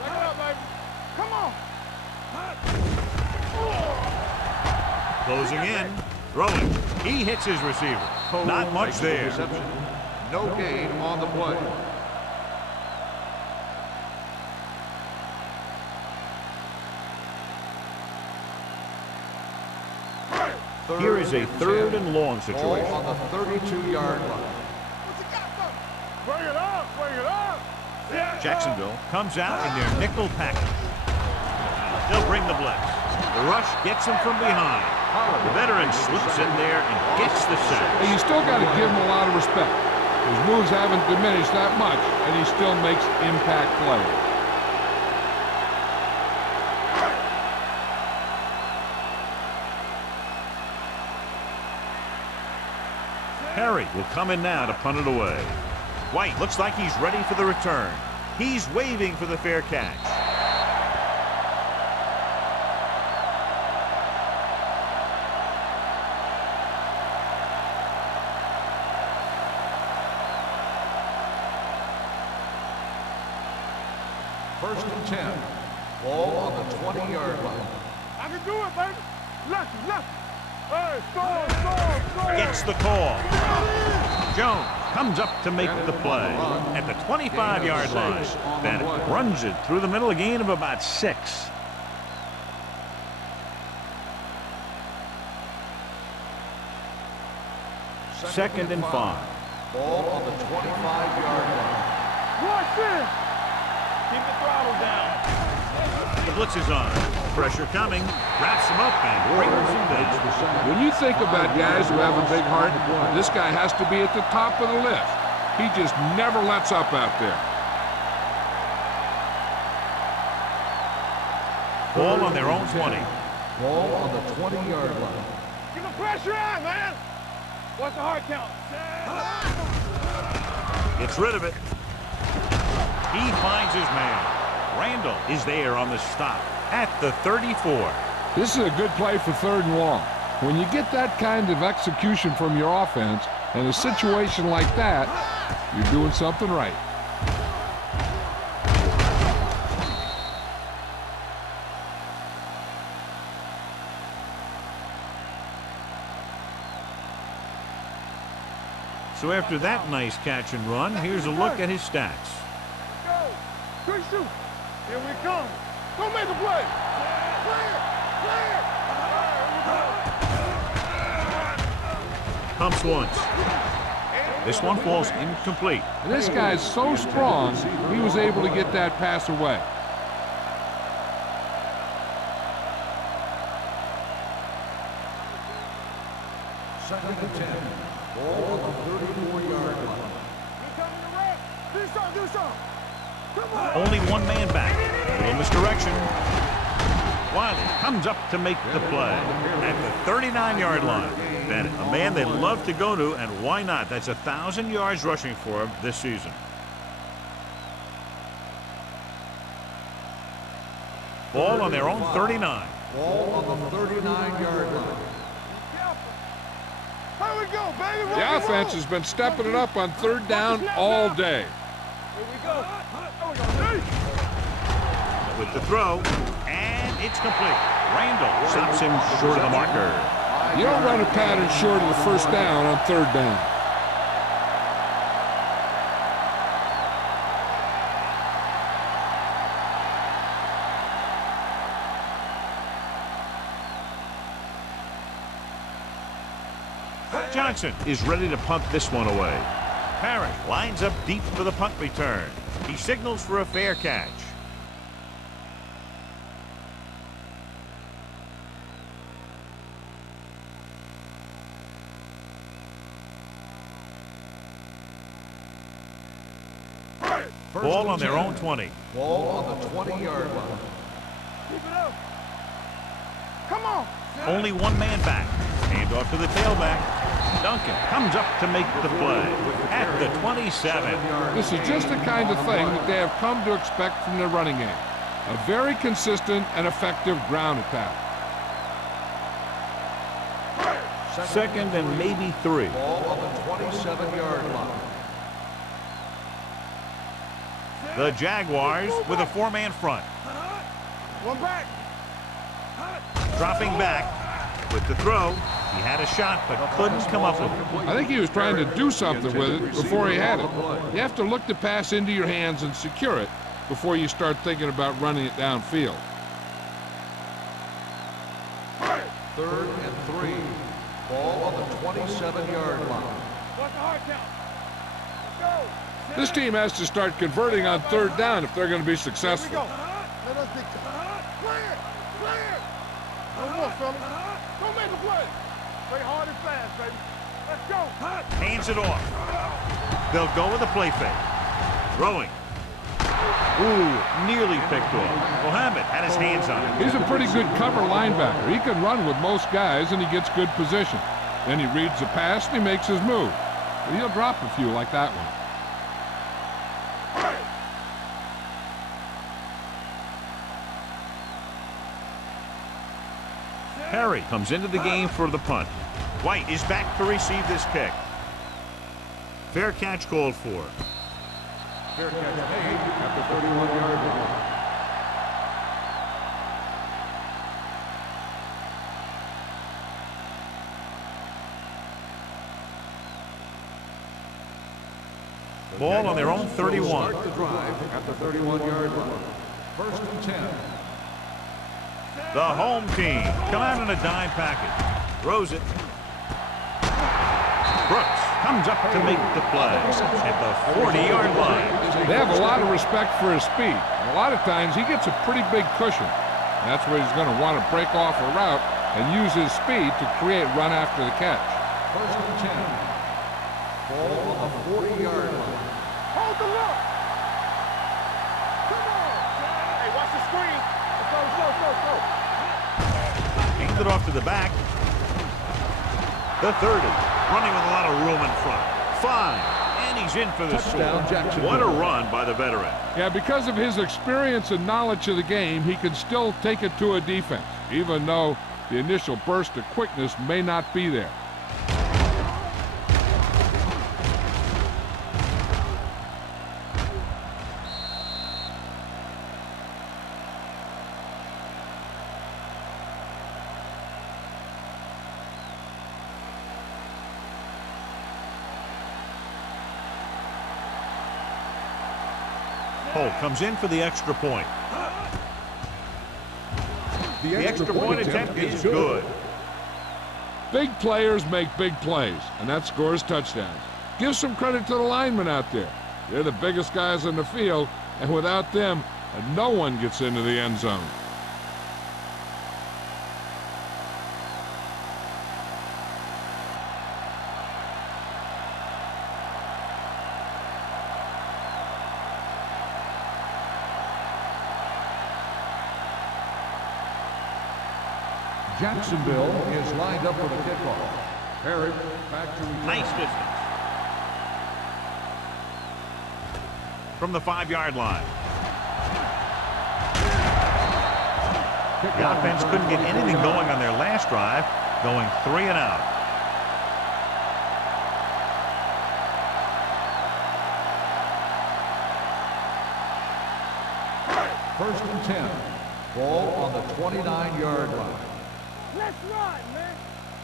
it up, baby. Come on. Closing in. Throwing. He hits his receiver. Not much there. Reception. No gain on the play. Here is a third and long Ball situation. on the 32-yard line. Bring it up. Jacksonville comes out in their nickel package. They'll bring the blitz. The rush gets him from behind. The veteran slips in there and gets the sack. And you still got to give him a lot of respect. His moves haven't diminished that much, and he still makes impact plays. Perry will come in now to punt it away. White looks like he's ready for the return. He's waving for the fair catch. First and 10. Ball on the 20-yard line. I can do it, baby. Left. Hey, score. Gets the call. Jones comes up to make the play at the 25-yard line. Bennett runs it through the middle, a gain of about 6. Second and 5. Ball on the 25-yard line. Watch this. Keep the throttle down. The blitz is on. Pressure coming. Wraps him up and brings him down. When you think about guys who have a big heart, this guy has to be at the top of the list. He just never lets up out there. Ball on their own 20. Ball on the 20-yard line. Get the pressure on, man. What's the hard count? Gets rid of it. He finds his man. Randall is there on the stop at the 34. This is a good play for third and long. When you get that kind of execution from your offense in a situation like that, you're doing something right. So after that nice catch and run, here's a look at his stats. Go. 3 shoot. Here we come. Go make a play. Clear. Pumps once. This one falls incomplete. And this guy's so strong, he was able to get that pass away. Second and 10. Ball on the 34-yard line. Do something. Come on. Only one man back. A little misdirection. Wiley comes up to make the play at the 39-yard line. Bennett, a man they love to go to, and why not? That's 1,000 yards rushing for him this season. Ball on their own 39. Ball on the 39-yard line. Here we go, baby. The offense has been stepping it up on third down all day. Here we go. With the throw, and it's complete. Randall stops him short of the marker. You don't run a pattern short of the first down on third down. Johnson is ready to punt this one away. Parrish lines up deep for the punt return. He signals for a fair catch. Ball on their own 20. Ball on the 20-yard line. Keep it up. Come on. Only one man back. Hand off to the tailback. Duncan comes up to make the play at the 27. This is just the kind of thing that they have come to expect from their running game. A very consistent and effective ground attack. Second and maybe 3. Ball on the 27-yard line. The Jaguars with a 4-man front. One back. Dropping back with the throw. He had a shot but couldn't come up with it. I think he was trying to do something with it before he had it. You have to look the pass into your hands and secure it before you start thinking about running it downfield. 3rd and 3. Ball on the 27-yard line. What's the hard count? Let's go. This team has to start converting on 3rd down if they're going to be Here we successful. go. Let us dictate. Clear. Clear. No more, fellas. Don't make a play. Play hard and fast, baby. Let's go. Hands it off. They'll go with a play fake. Throwing. Ooh, nearly picked off. Mohammed had his hands on it. He's a pretty good cover linebacker. He can run with most guys, and he gets good position. Then he reads the pass, and he makes his move. But he'll drop a few like that one. Perry comes into the game for the punt. White is back to receive this kick. Fair catch called for. Fair catch made at the 31-yard line. Ball on their own 31. Start the drive at the 31-yard line. 1st and 10. The home team come out in a dime package. Throws it. Brooks comes up to make the play at the 40-yard line. They have a lot of respect for his speed. And a lot of times he gets a pretty big cushion. And that's where he's going to want to break off a route and use his speed to create run after the catch. 1st and 10. Ball on the 40-yard line. Hold the look. Come on. Hey, watch the screen. Let's go. Hands it off to the back. The 30. Running with a lot of room in front. 5. And he's in for the Touchdown, score. Jacksonville. What a run by the veteran. Yeah, because of his experience and knowledge of the game, he can still take it to a defense, even though the initial burst of quickness may not be there. Holt comes in for the extra point. The extra point attempt is good. Big players make big plays, and that scores touchdowns. Give some credit to the linemen out there. They're the biggest guys in the field, and without them, no one gets into the end zone. Jacksonville is lined up for the kickoff. Perry back to return. Nice distance. From the 5-yard line. The offense couldn't get anything going on their last drive, going 3 and out. First and 10. Ball on the 29-yard line. Let's run, man.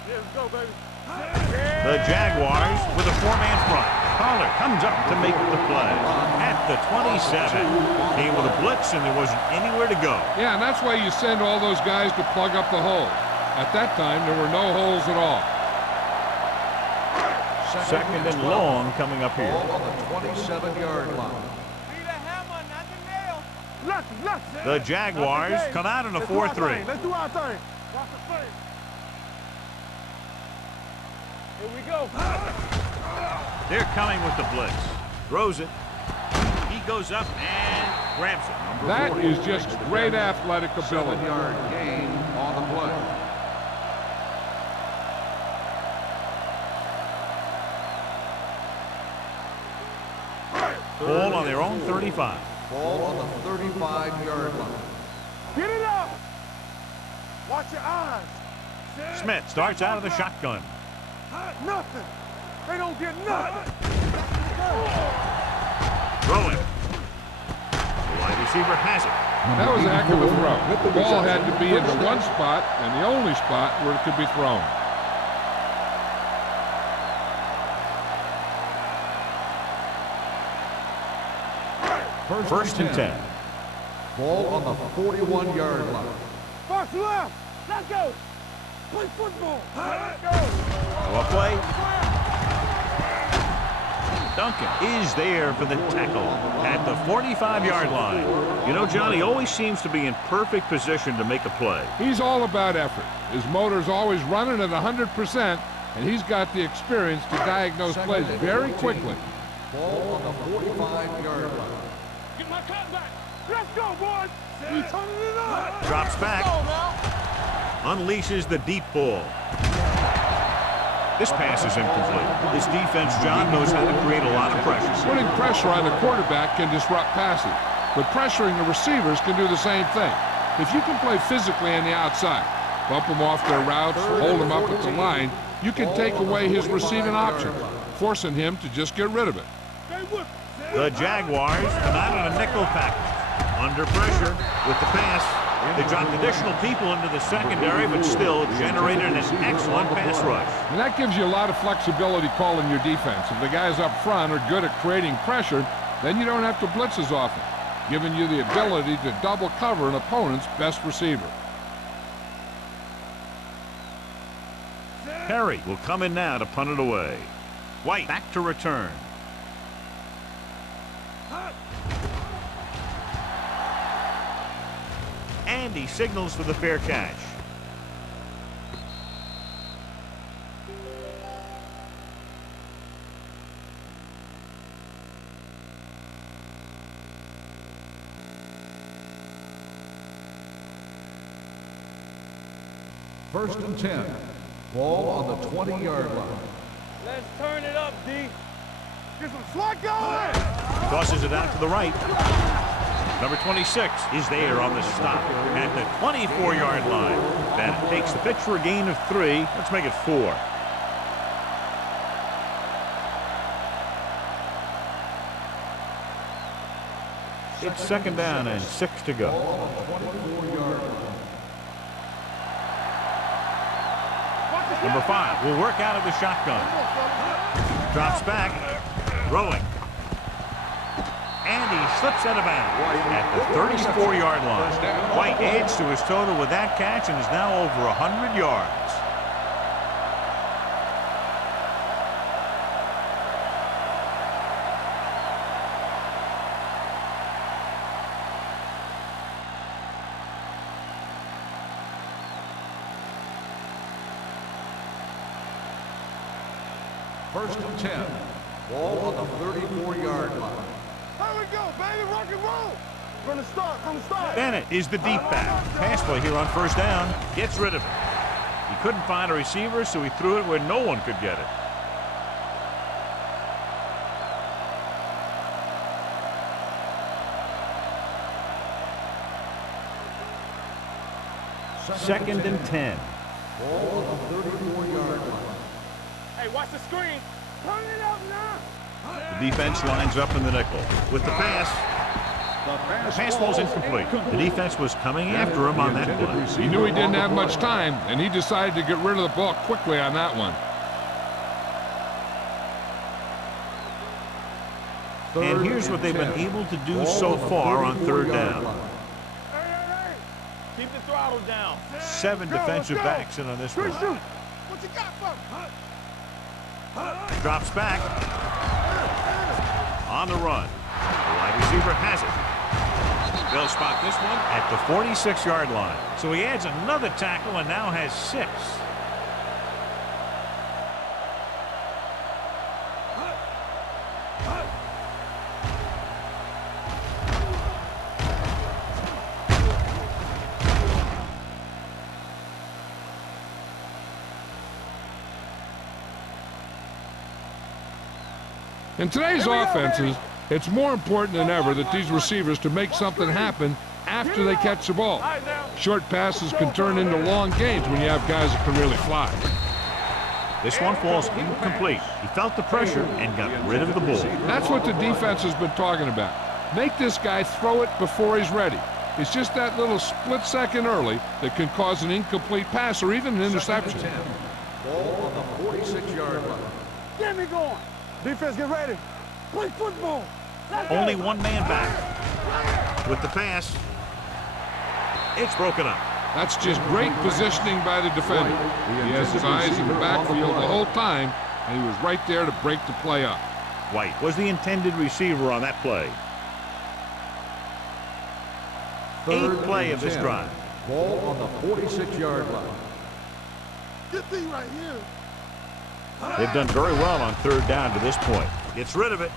Let's go, baby. The Jaguars with a 4-man front. Collar comes up to make the play at the 27. Came with a blitz and there wasn't anywhere to go. Yeah, and that's why you send all those guys to plug up the holes. At that time, there were no holes at all. Second and long coming up here. Ball on the 27-yard line. The Jaguars come out in a 4-3. Let's do our thing. Watch the play. Here we go. They're coming with the blitz. Throws it. He goes up and grabs it. That is just great athletic ability. 7-yard gain on the play. Ball on their own 35. Ball on the 35-yard line. Get it up. Watch your eyes. Smith starts out of the shotgun. Nothing. They don't get nothing. Throwing. The wide receiver has it. That was a heck of a throw. The ball had to be into one spot, and the only spot where it could be thrown. First and 10. Ball on the 41-yard line. First left. Let's go. Play football. Let's go. A play. Duncan is there for the tackle at the 45-yard line. You know, Johnny always seems to be in perfect position to make a play. He's all about effort. His motor's always running at 100%, and he's got the experience to diagnose plays very quickly. Ball on the 45-yard line. Get my cut back. Let's go, boys. We turning it up. Drops back. Unleashes the deep ball. This pass is incomplete. This defense, John, knows how to create a lot of pressure. Putting pressure on the quarterback can disrupt passing, but pressuring the receivers can do the same thing. If you can play physically on the outside, bump them off their routes, hold them up at the line, you can take away his receiving options, forcing him to just get rid of it. The Jaguars come out on a nickel package. Under pressure with the pass. They dropped additional people into the secondary, but still generated an excellent pass rush. And that gives you a lot of flexibility calling your defense. If the guys up front are good at creating pressure, then you don't have to blitz as often, giving you the ability to double cover an opponent's best receiver. Perry will come in now to punt it away. White back to return. And he signals for the fair catch. First and 10. Ball on the 20-yard line. Let's turn it up, D. Get some slack going. Tosses it out to the right. Number 26 is there on the stop at the 24-yard line. That takes the pitch for a gain of 3. Let's make it 4. It's second down and 6 to go. Number 5 will work out of the shotgun. Drops back, throwing. And he slips out of bounds at the 34-yard line. White adds to his total with that catch and is now over 100 yards. First and 10. Ball on the 34-yard line. Here we go, baby. Rock and roll. From the start. Bennett is the deep back. Pass play here on first down. Gets rid of it. He couldn't find a receiver, so he threw it where no one could get it. Second and 10. Ball on the 34-yard line. Hey, watch the screen. Turn it up now. The defense lines up in the nickel. With the pass. The pass ball's incomplete. The defense was coming after him on that play. He knew he didn't have much time, and he decided to get rid of the ball quickly on that one. And here's what they've been able to do so far on third down. Hey. Keep the throttle down. 7 defensive backs in on this one. What you got for me? Drops back. On the run. The wide receiver has it. They'll spot this one at the 46-yard line. So he adds another tackle and now has 6. In today's offenses, it's more important than ever that these receivers to make something happen after they catch the ball. Short passes can turn into long gains when you have guys that can really fly. This one falls incomplete. He felt the pressure and got rid of the ball. That's what the defense has been talking about. Make this guy throw it before he's ready. It's just that little split second early that can cause an incomplete pass or even an interception. Ball on the 46-yard line. Get me going. Defense, get ready. Play football. Only one man back. With the pass, it's broken up. That's just great positioning by the defender. He has his eyes in the backfield the whole time, and he was right there to break the play up. White was the intended receiver on that play. Eighth play of this drive. Ball on the 46-yard line. Get thee right here. They've done very well on third down to this point. Gets rid of it.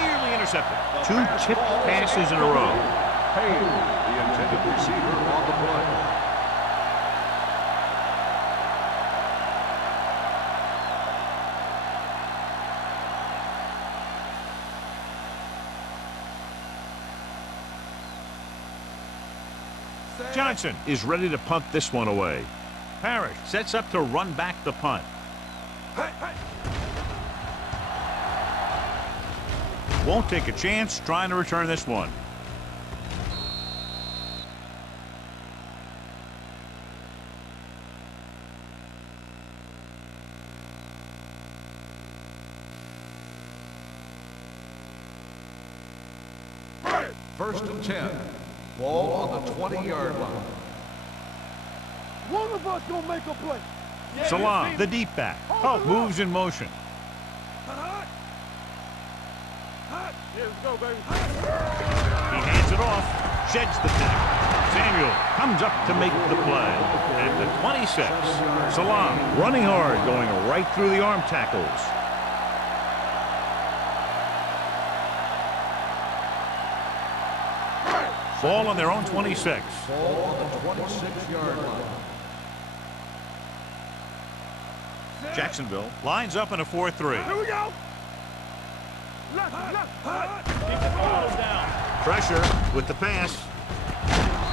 Nearly intercepted. Two tipped passes in a row. Payne, the intended receiver on the play. Johnson is ready to punt this one away. Parrish sets up to run back the punt. Won't take a chance trying to return this one. First and 10. Ball on the 20-yard line. One of us gonna make a play. Salam, the deep back. Pope moves in motion. Here we go, baby. He hands it off, sheds the tackle. Samuel comes up to make the play. At the 26, Salam running hard, going right through the arm tackles. Ball on their own 26. Ball on the 26-yard line. Jacksonville lines up in a 4-3. Here we go. Keep the ball down. Pressure with the pass.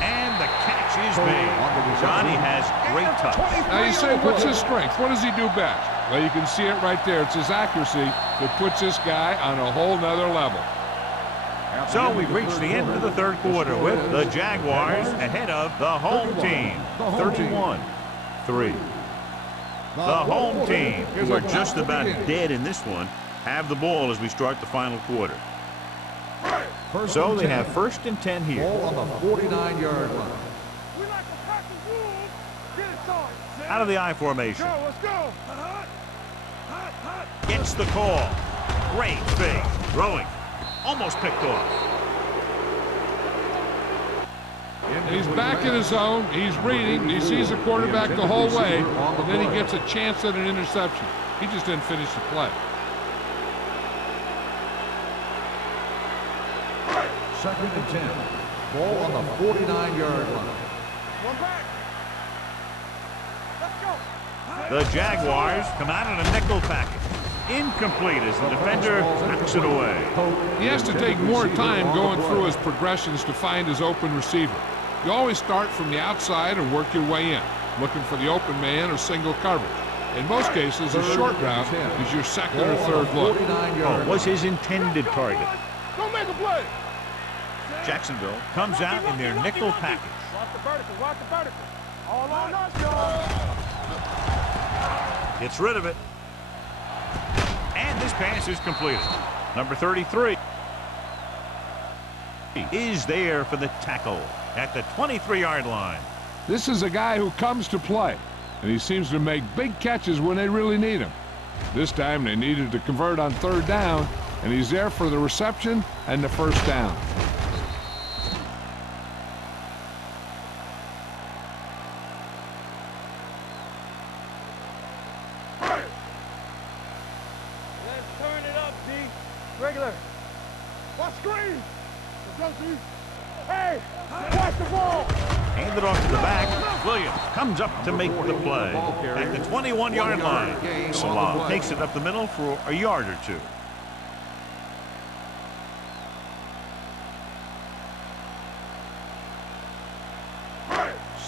And the catch is made. Johnny has great touch. Now you say, what's his strength? What does he do best? Well, you can see it right there. It's his accuracy that puts this guy on a whole nother level. So we've reached the end of the third quarter with the Jaguars ahead of the home team, 31-3. The home team, who are just about dead in this one, have the ball as we start the final quarter. So they have first and 10 here. Ball on the 49-yard line. We like to practice rules. Get it started. Out of the I formation. Go, let's go. Gets the call. Great fake. Throwing. Almost picked off. He's back in his zone. He's reading. He sees the quarterback the whole way, and then he gets a chance at an interception. He just didn't finish the play. Second and 10. Ball on the 49-yard line. One back. Let's go. The Jaguars come out in a nickel package. Incomplete as the defender knocks it away. He has to take more time going through his progressions to find his open receiver. You always start from the outside and work your way in, looking for the open man or single coverage. In most cases, a short route is your second or third look. Was his intended target. Don't make a play. Jacksonville comes out in their nickel package. Watch the vertical. Watch the vertical. All on us, y'all. Gets rid of it. And this pass is completed. Number 33 is there for the tackle at the 23-yard line. This is a guy who comes to play, and he seems to make big catches when they really need him. This time they needed to convert on third down, and he's there for the reception and the first down. Let's turn it up, D. Regular. Watch screen. Let's go, D. Hey, watch the ball. Handed off to the back. Williams comes up to make the play at the 21-yard line. Salam takes it up the middle for a yard or two.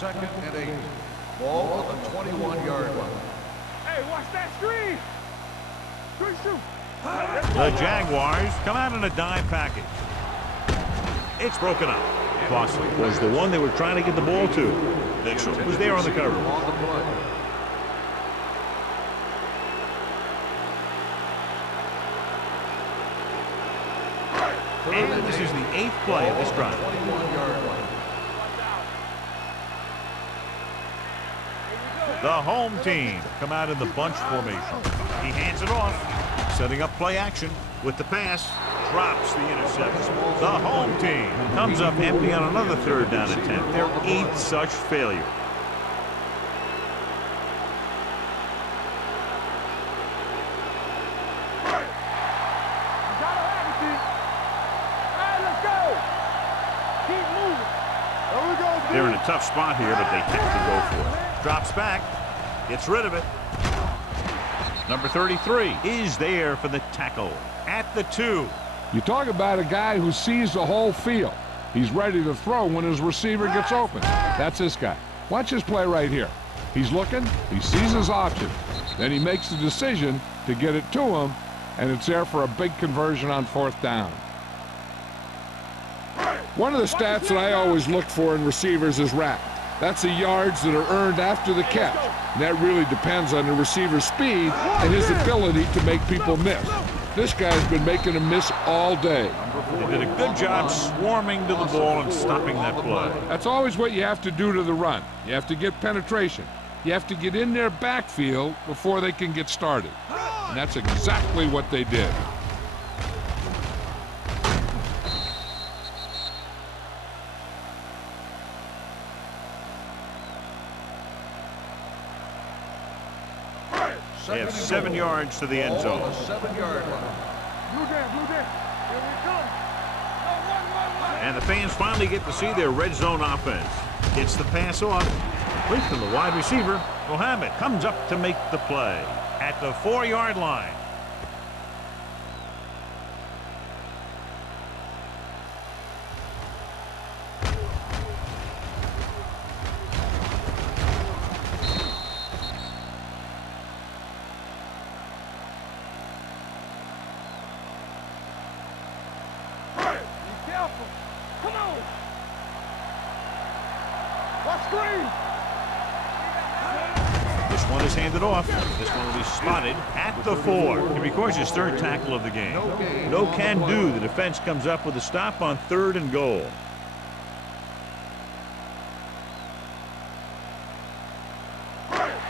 2nd and 8. Ball on the 21-yard line. Hey, watch that screen. Good shoot. The Jaguars come out in a dime package. It's broken up. Clausen was the one they were trying to get the ball to. Mitchell was there on the cover. On the play. And this is the 8th play of this drive. 21-yard line. The home team come out in the bunch formation. He hands it off, setting up play action with the pass. Drops the interception. The home team comes up empty on another 3rd down attempt. Their 8th such failure. They're in a tough spot here, but they have to go for it. Drops back, gets rid of it. Number 33 is there for the tackle at the 2. You talk about a guy who sees the whole field. He's ready to throw when his receiver gets open. That's this guy. Watch his play right here. He's looking, he sees his option. Then he makes the decision to get it to him, and it's there for a big conversion on 4th down. One of the stats that I always look for in receivers is RAP. That's the yards that are earned after the catch. And that really depends on the receiver's speed and his ability to make people miss. This guy's been making them miss all day. They did a good job swarming to the ball and stopping that play. That's always what you have to do to the run. You have to get penetration. You have to get in their backfield before they can get started. And that's exactly what they did. They have 7 yards to the end zone. On the 7-yard line. Blue down, blue down. Here we come. And the fans finally get to see their red zone offense. Gets the pass off. Complete from the wide receiver. Mohammed comes up to make the play at the 4-yard line. Come on. What screen? This one is handed off. This one will be spotted at the 4. It records his 3rd tackle of the game. No can do. The defense comes up with a stop on 3rd and goal.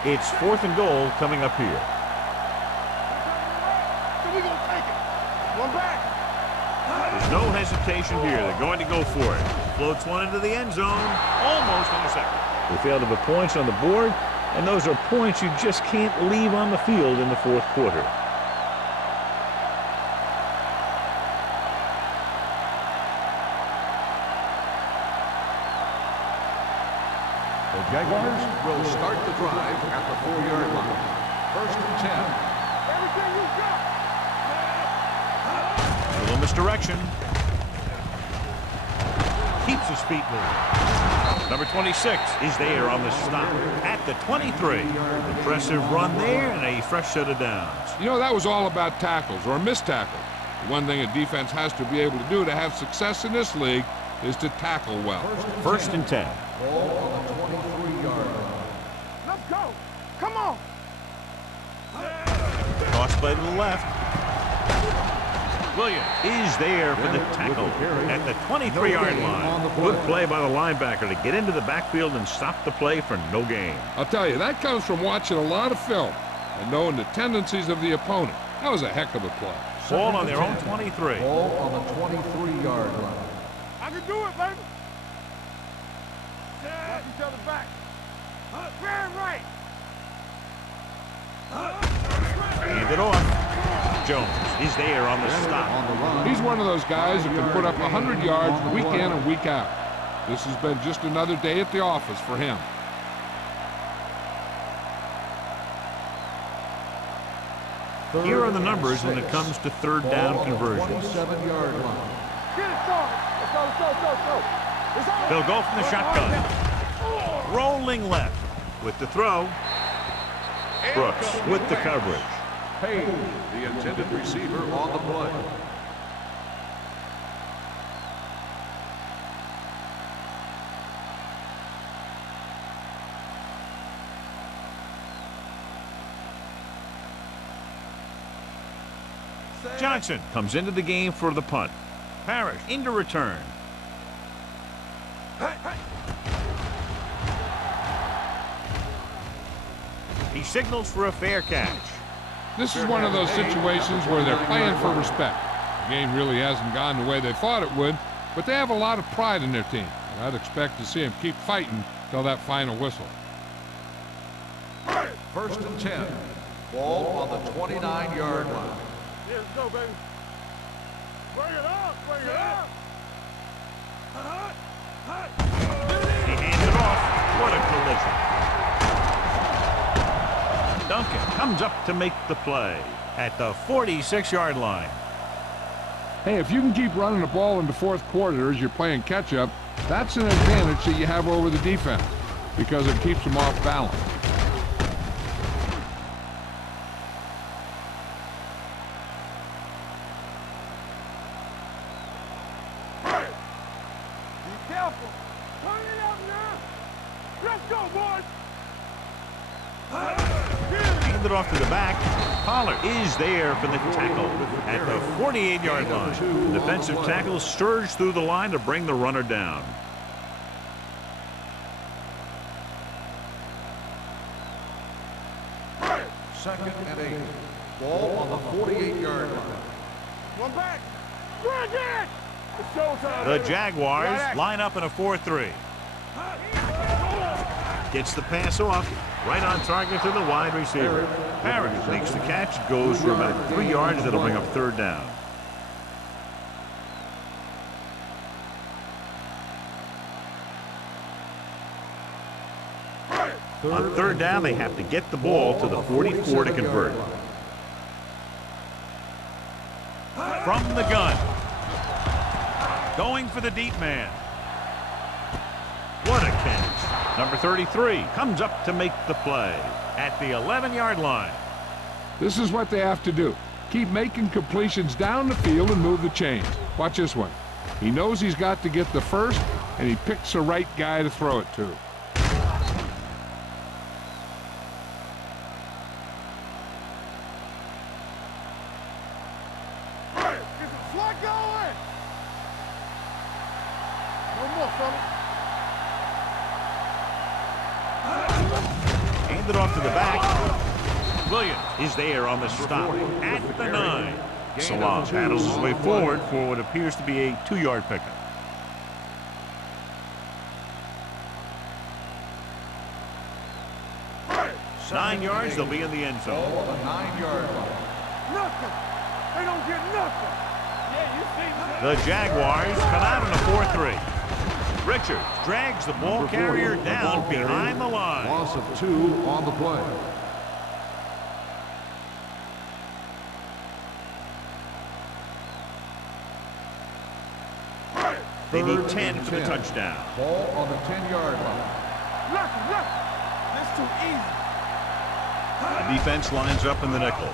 It's 4th and goal coming up here. So we gonna take it. One back. There's no hesitation here. They're going to go for it. Floats one into the end zone. Almost intercepted. They failed to put points on the board, and those are points you just can't leave on the field in the 4th quarter. The Jaguars will start the drive at the 4-yard line. 1st and 10. Everything you got. A little misdirection. Keeps his feet moving. Number 26 is there on the stop at the 23. Impressive run there and a fresh set of downs. You know, that was all about tackles or missed tackles. The one thing a defense has to be able to do to have success in this league is to tackle well. 1st and 10. Ball on the 23-yard line. Let's go. Come on. Toss play to the left. Williams is there for the tackle at the 23-yard line. Good play by the linebacker to get into the backfield and stop the play for no gain. I'll tell you, that comes from watching a lot of film and knowing the tendencies of the opponent. That was a heck of a play. Ball on their own 23. Ball on the 23-yard line. I can do it, baby. Watch each other back. Very right. Hand it off. Jones is there on the stop. He's one of those guys that can put up 100 yards week in and week out. This has been just another day at the office for him. Here are the numbers when it comes to 3rd down conversions. 27-yard line. Get it started. Let's go, let's go, let's go, let's go. It's on. They'll go from the shotgun. Rolling left with the throw. Brooks with the coverage. Payne, the intended receiver on the play. Johnson comes into the game for the punt. Parrish into return. He signals for a fair catch. This is one of those situations where they're playing for respect. The game really hasn't gone the way they thought it would, but they have a lot of pride in their team. I'd expect to see them keep fighting till that final whistle. First and 10. Ball on the 29-yard line. Yeah, let's go, baby. Bring it up, bring it up. He hands it off. What a collision. Duncan comes up to make the play at the 46-yard line. Hey, if you can keep running the ball in the fourth quarter as you're playing catch-up, that's an advantage that you have over the defense because it keeps them off balance. Hand it off to the back. Pollard is there for the tackle at the 48-yard line. The defensive tackle surged through the line to bring the runner down. Second and 8. Ball on the 48-yard line. One back. Bring it! It's showtime. The Jaguars line up in a 4-3. Gets the pass off. Right on target to the wide receiver. Parrish makes the catch, goes for about 3 yards. That'll bring up third down. On third down, they have to get the ball to the 44 to convert. From the gun. Going for the deep man. What a catch. Number 33 comes up to make the play at the 11-yard line. This is what they have to do. Keep making completions down the field and move the chains. Watch this one. He knows he's got to get the first, and he picks the right guy to throw it to. Hand it off to the back. Williams is there on the stop at the 9. Salah paddles his way forward for what appears to be a 2-yard pickup. Nine yards, they'll be in the end zone. Ball on the 9-yard line. Nothing. They don't get nothing. Yeah, you see that? The Jaguars come out in a 4-3. Richards drags the ball carrier down behind the line. Loss of 2 on the play. They need 10 for the touchdown. Ball on the 10-yard line. Nothing. That's too easy. The defense lines up in the nickel.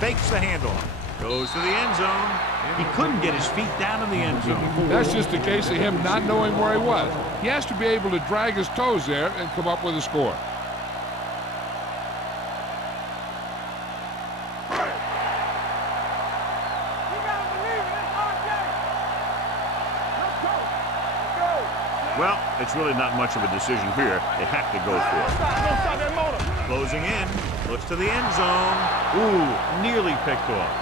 Fakes the handoff. Goes to the end zone. He couldn't get his feet down in the end zone. That's just a case of him not knowing where he was. He has to be able to drag his toes there and come up with a score. Well, it's really not much of a decision here. They have to go for it. Closing in. Looks to the end zone. Ooh, nearly picked off.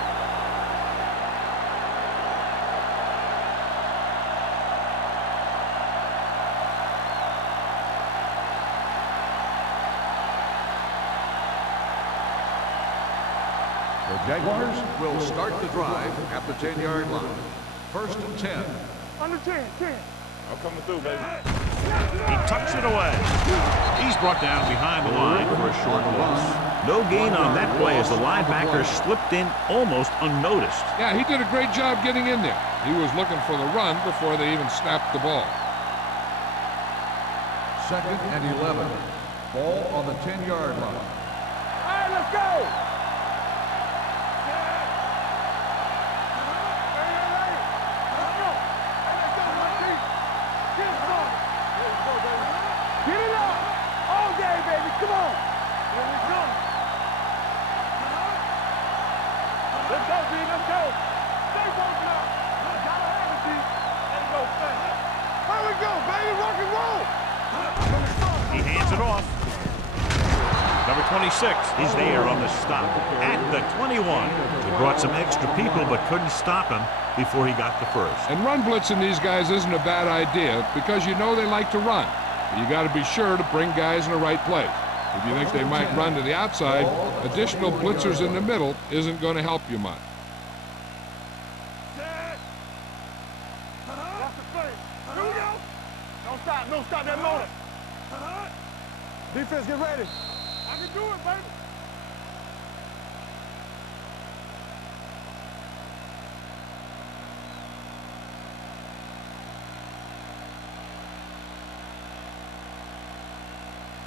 The Jaguars will start the drive at the 10-yard line. First and 10. Under 10. I'm coming through, baby. He tucks it away. He's brought down behind the line for a short loss. No gain on that play as the linebacker slipped in almost unnoticed. Yeah, he did a great job getting in there. He was looking for the run before they even snapped the ball. Second and 11. Ball on the 10-yard line. All right, let's go. Get it up! All day, baby. Come on. Here we go. Let's go, B. Let's go. Stay working out. Gotta have it, B. Let's go, fast. Here we go, baby. Rock and roll. He hands it off. Number 26 is there on the stop at the 21. He brought some extra people but couldn't stop him before he got the first. And run blitzing these guys isn't a bad idea because you know they like to run. You got to be sure to bring guys in the right place. If you think they might run to the outside, additional blitzers in the middle isn't going to help you much. That's the play. Here we go. Don't stop. Don't stop that motor. Defense, get ready. I can do it, baby.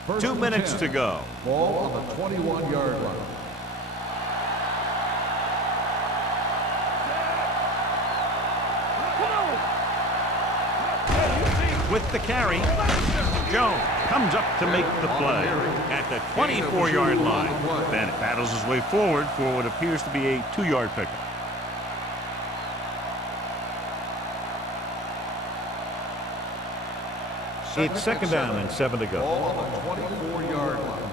First 2 and minutes 10. to go. Ball on the 21-yard line. With the carry, Jones comes up to make the play at the 24-yard line. Then battles his way forward for what appears to be a 2-yard pickup. It's second down and 7 to go. Ball on the 24-yard line.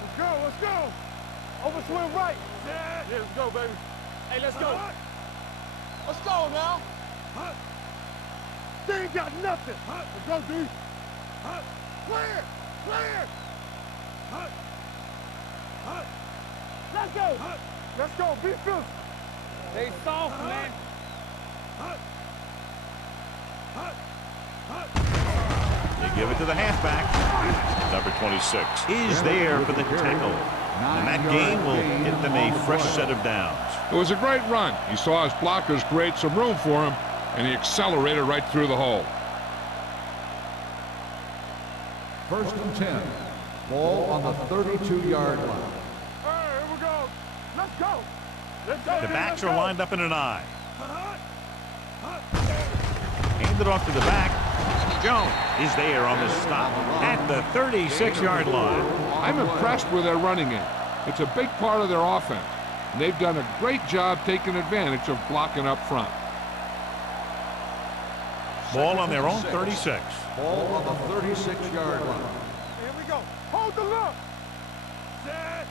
Let's go. Let's go. Over swim right. Yeah, let's go, baby. Hey, let's go. Let's go now. They ain't got nothing. Let's go, D. Clear. Clear. Let's go. Let's go. Be fierce. They soft, man. They give it to the halfback. Number 26 is there for the tackle. And that gain will get them a fresh set of downs. It was a great run. He saw his blockers create some room for him, and he accelerated right through the hole. First and 10. Ball on the 32-yard line. Hey, here we go. Let's go. Let's go. The backs are lined up in an eye. Hand it off to the back. Jones is there on the stop at the 36-yard line. I'm impressed with their running game. It's a big part of their offense, and they've done a great job taking advantage of blocking up front. Ball on their own 36. Ball on the 36-yard line. Here we go. Hold the look. Set.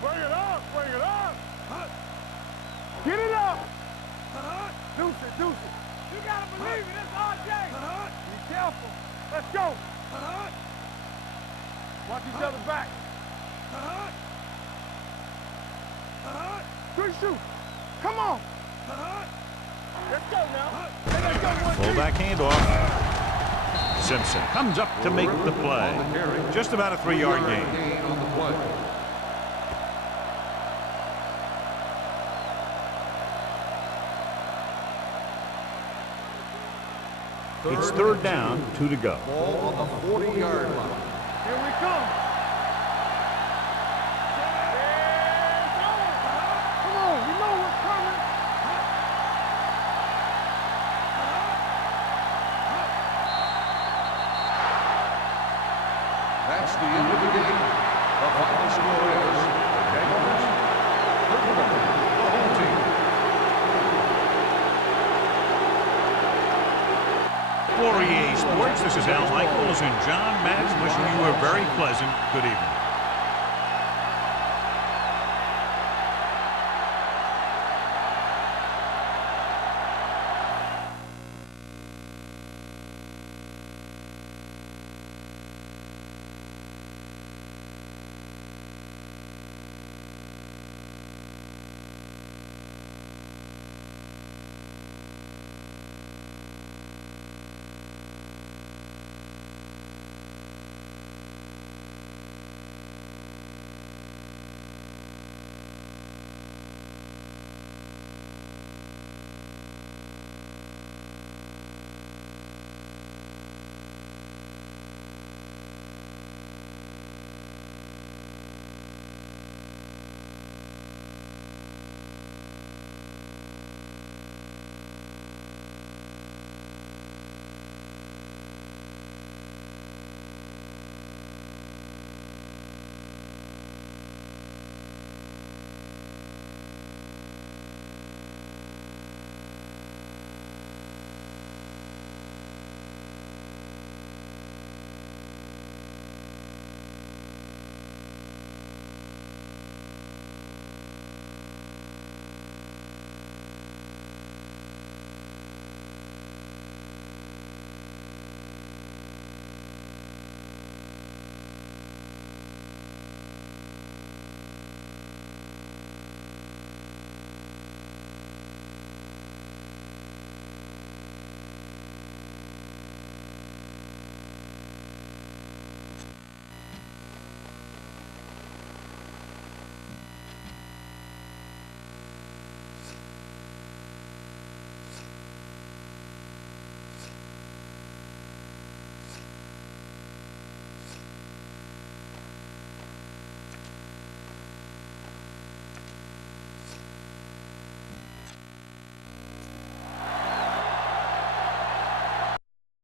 Bring it up. Bring it up. Get it up. Deuce it. Deuce it. You gotta believe it. It's RJ. Be careful. Let's go. Watch each other back. Good shoot. Come on. Let's go now. Let's go. Fullback handoff. Simpson comes up to make the play. Just about a 3-yard gain. On the play. It's third down, 2 to go. Ball on the 40-yard line. Here we come. Come on, you know what's coming. That's the end of the game. The final score is Jaguars 31, the home team. For EA Sports, this is Al Michaels and John Madden wishing you a very pleasant good evening.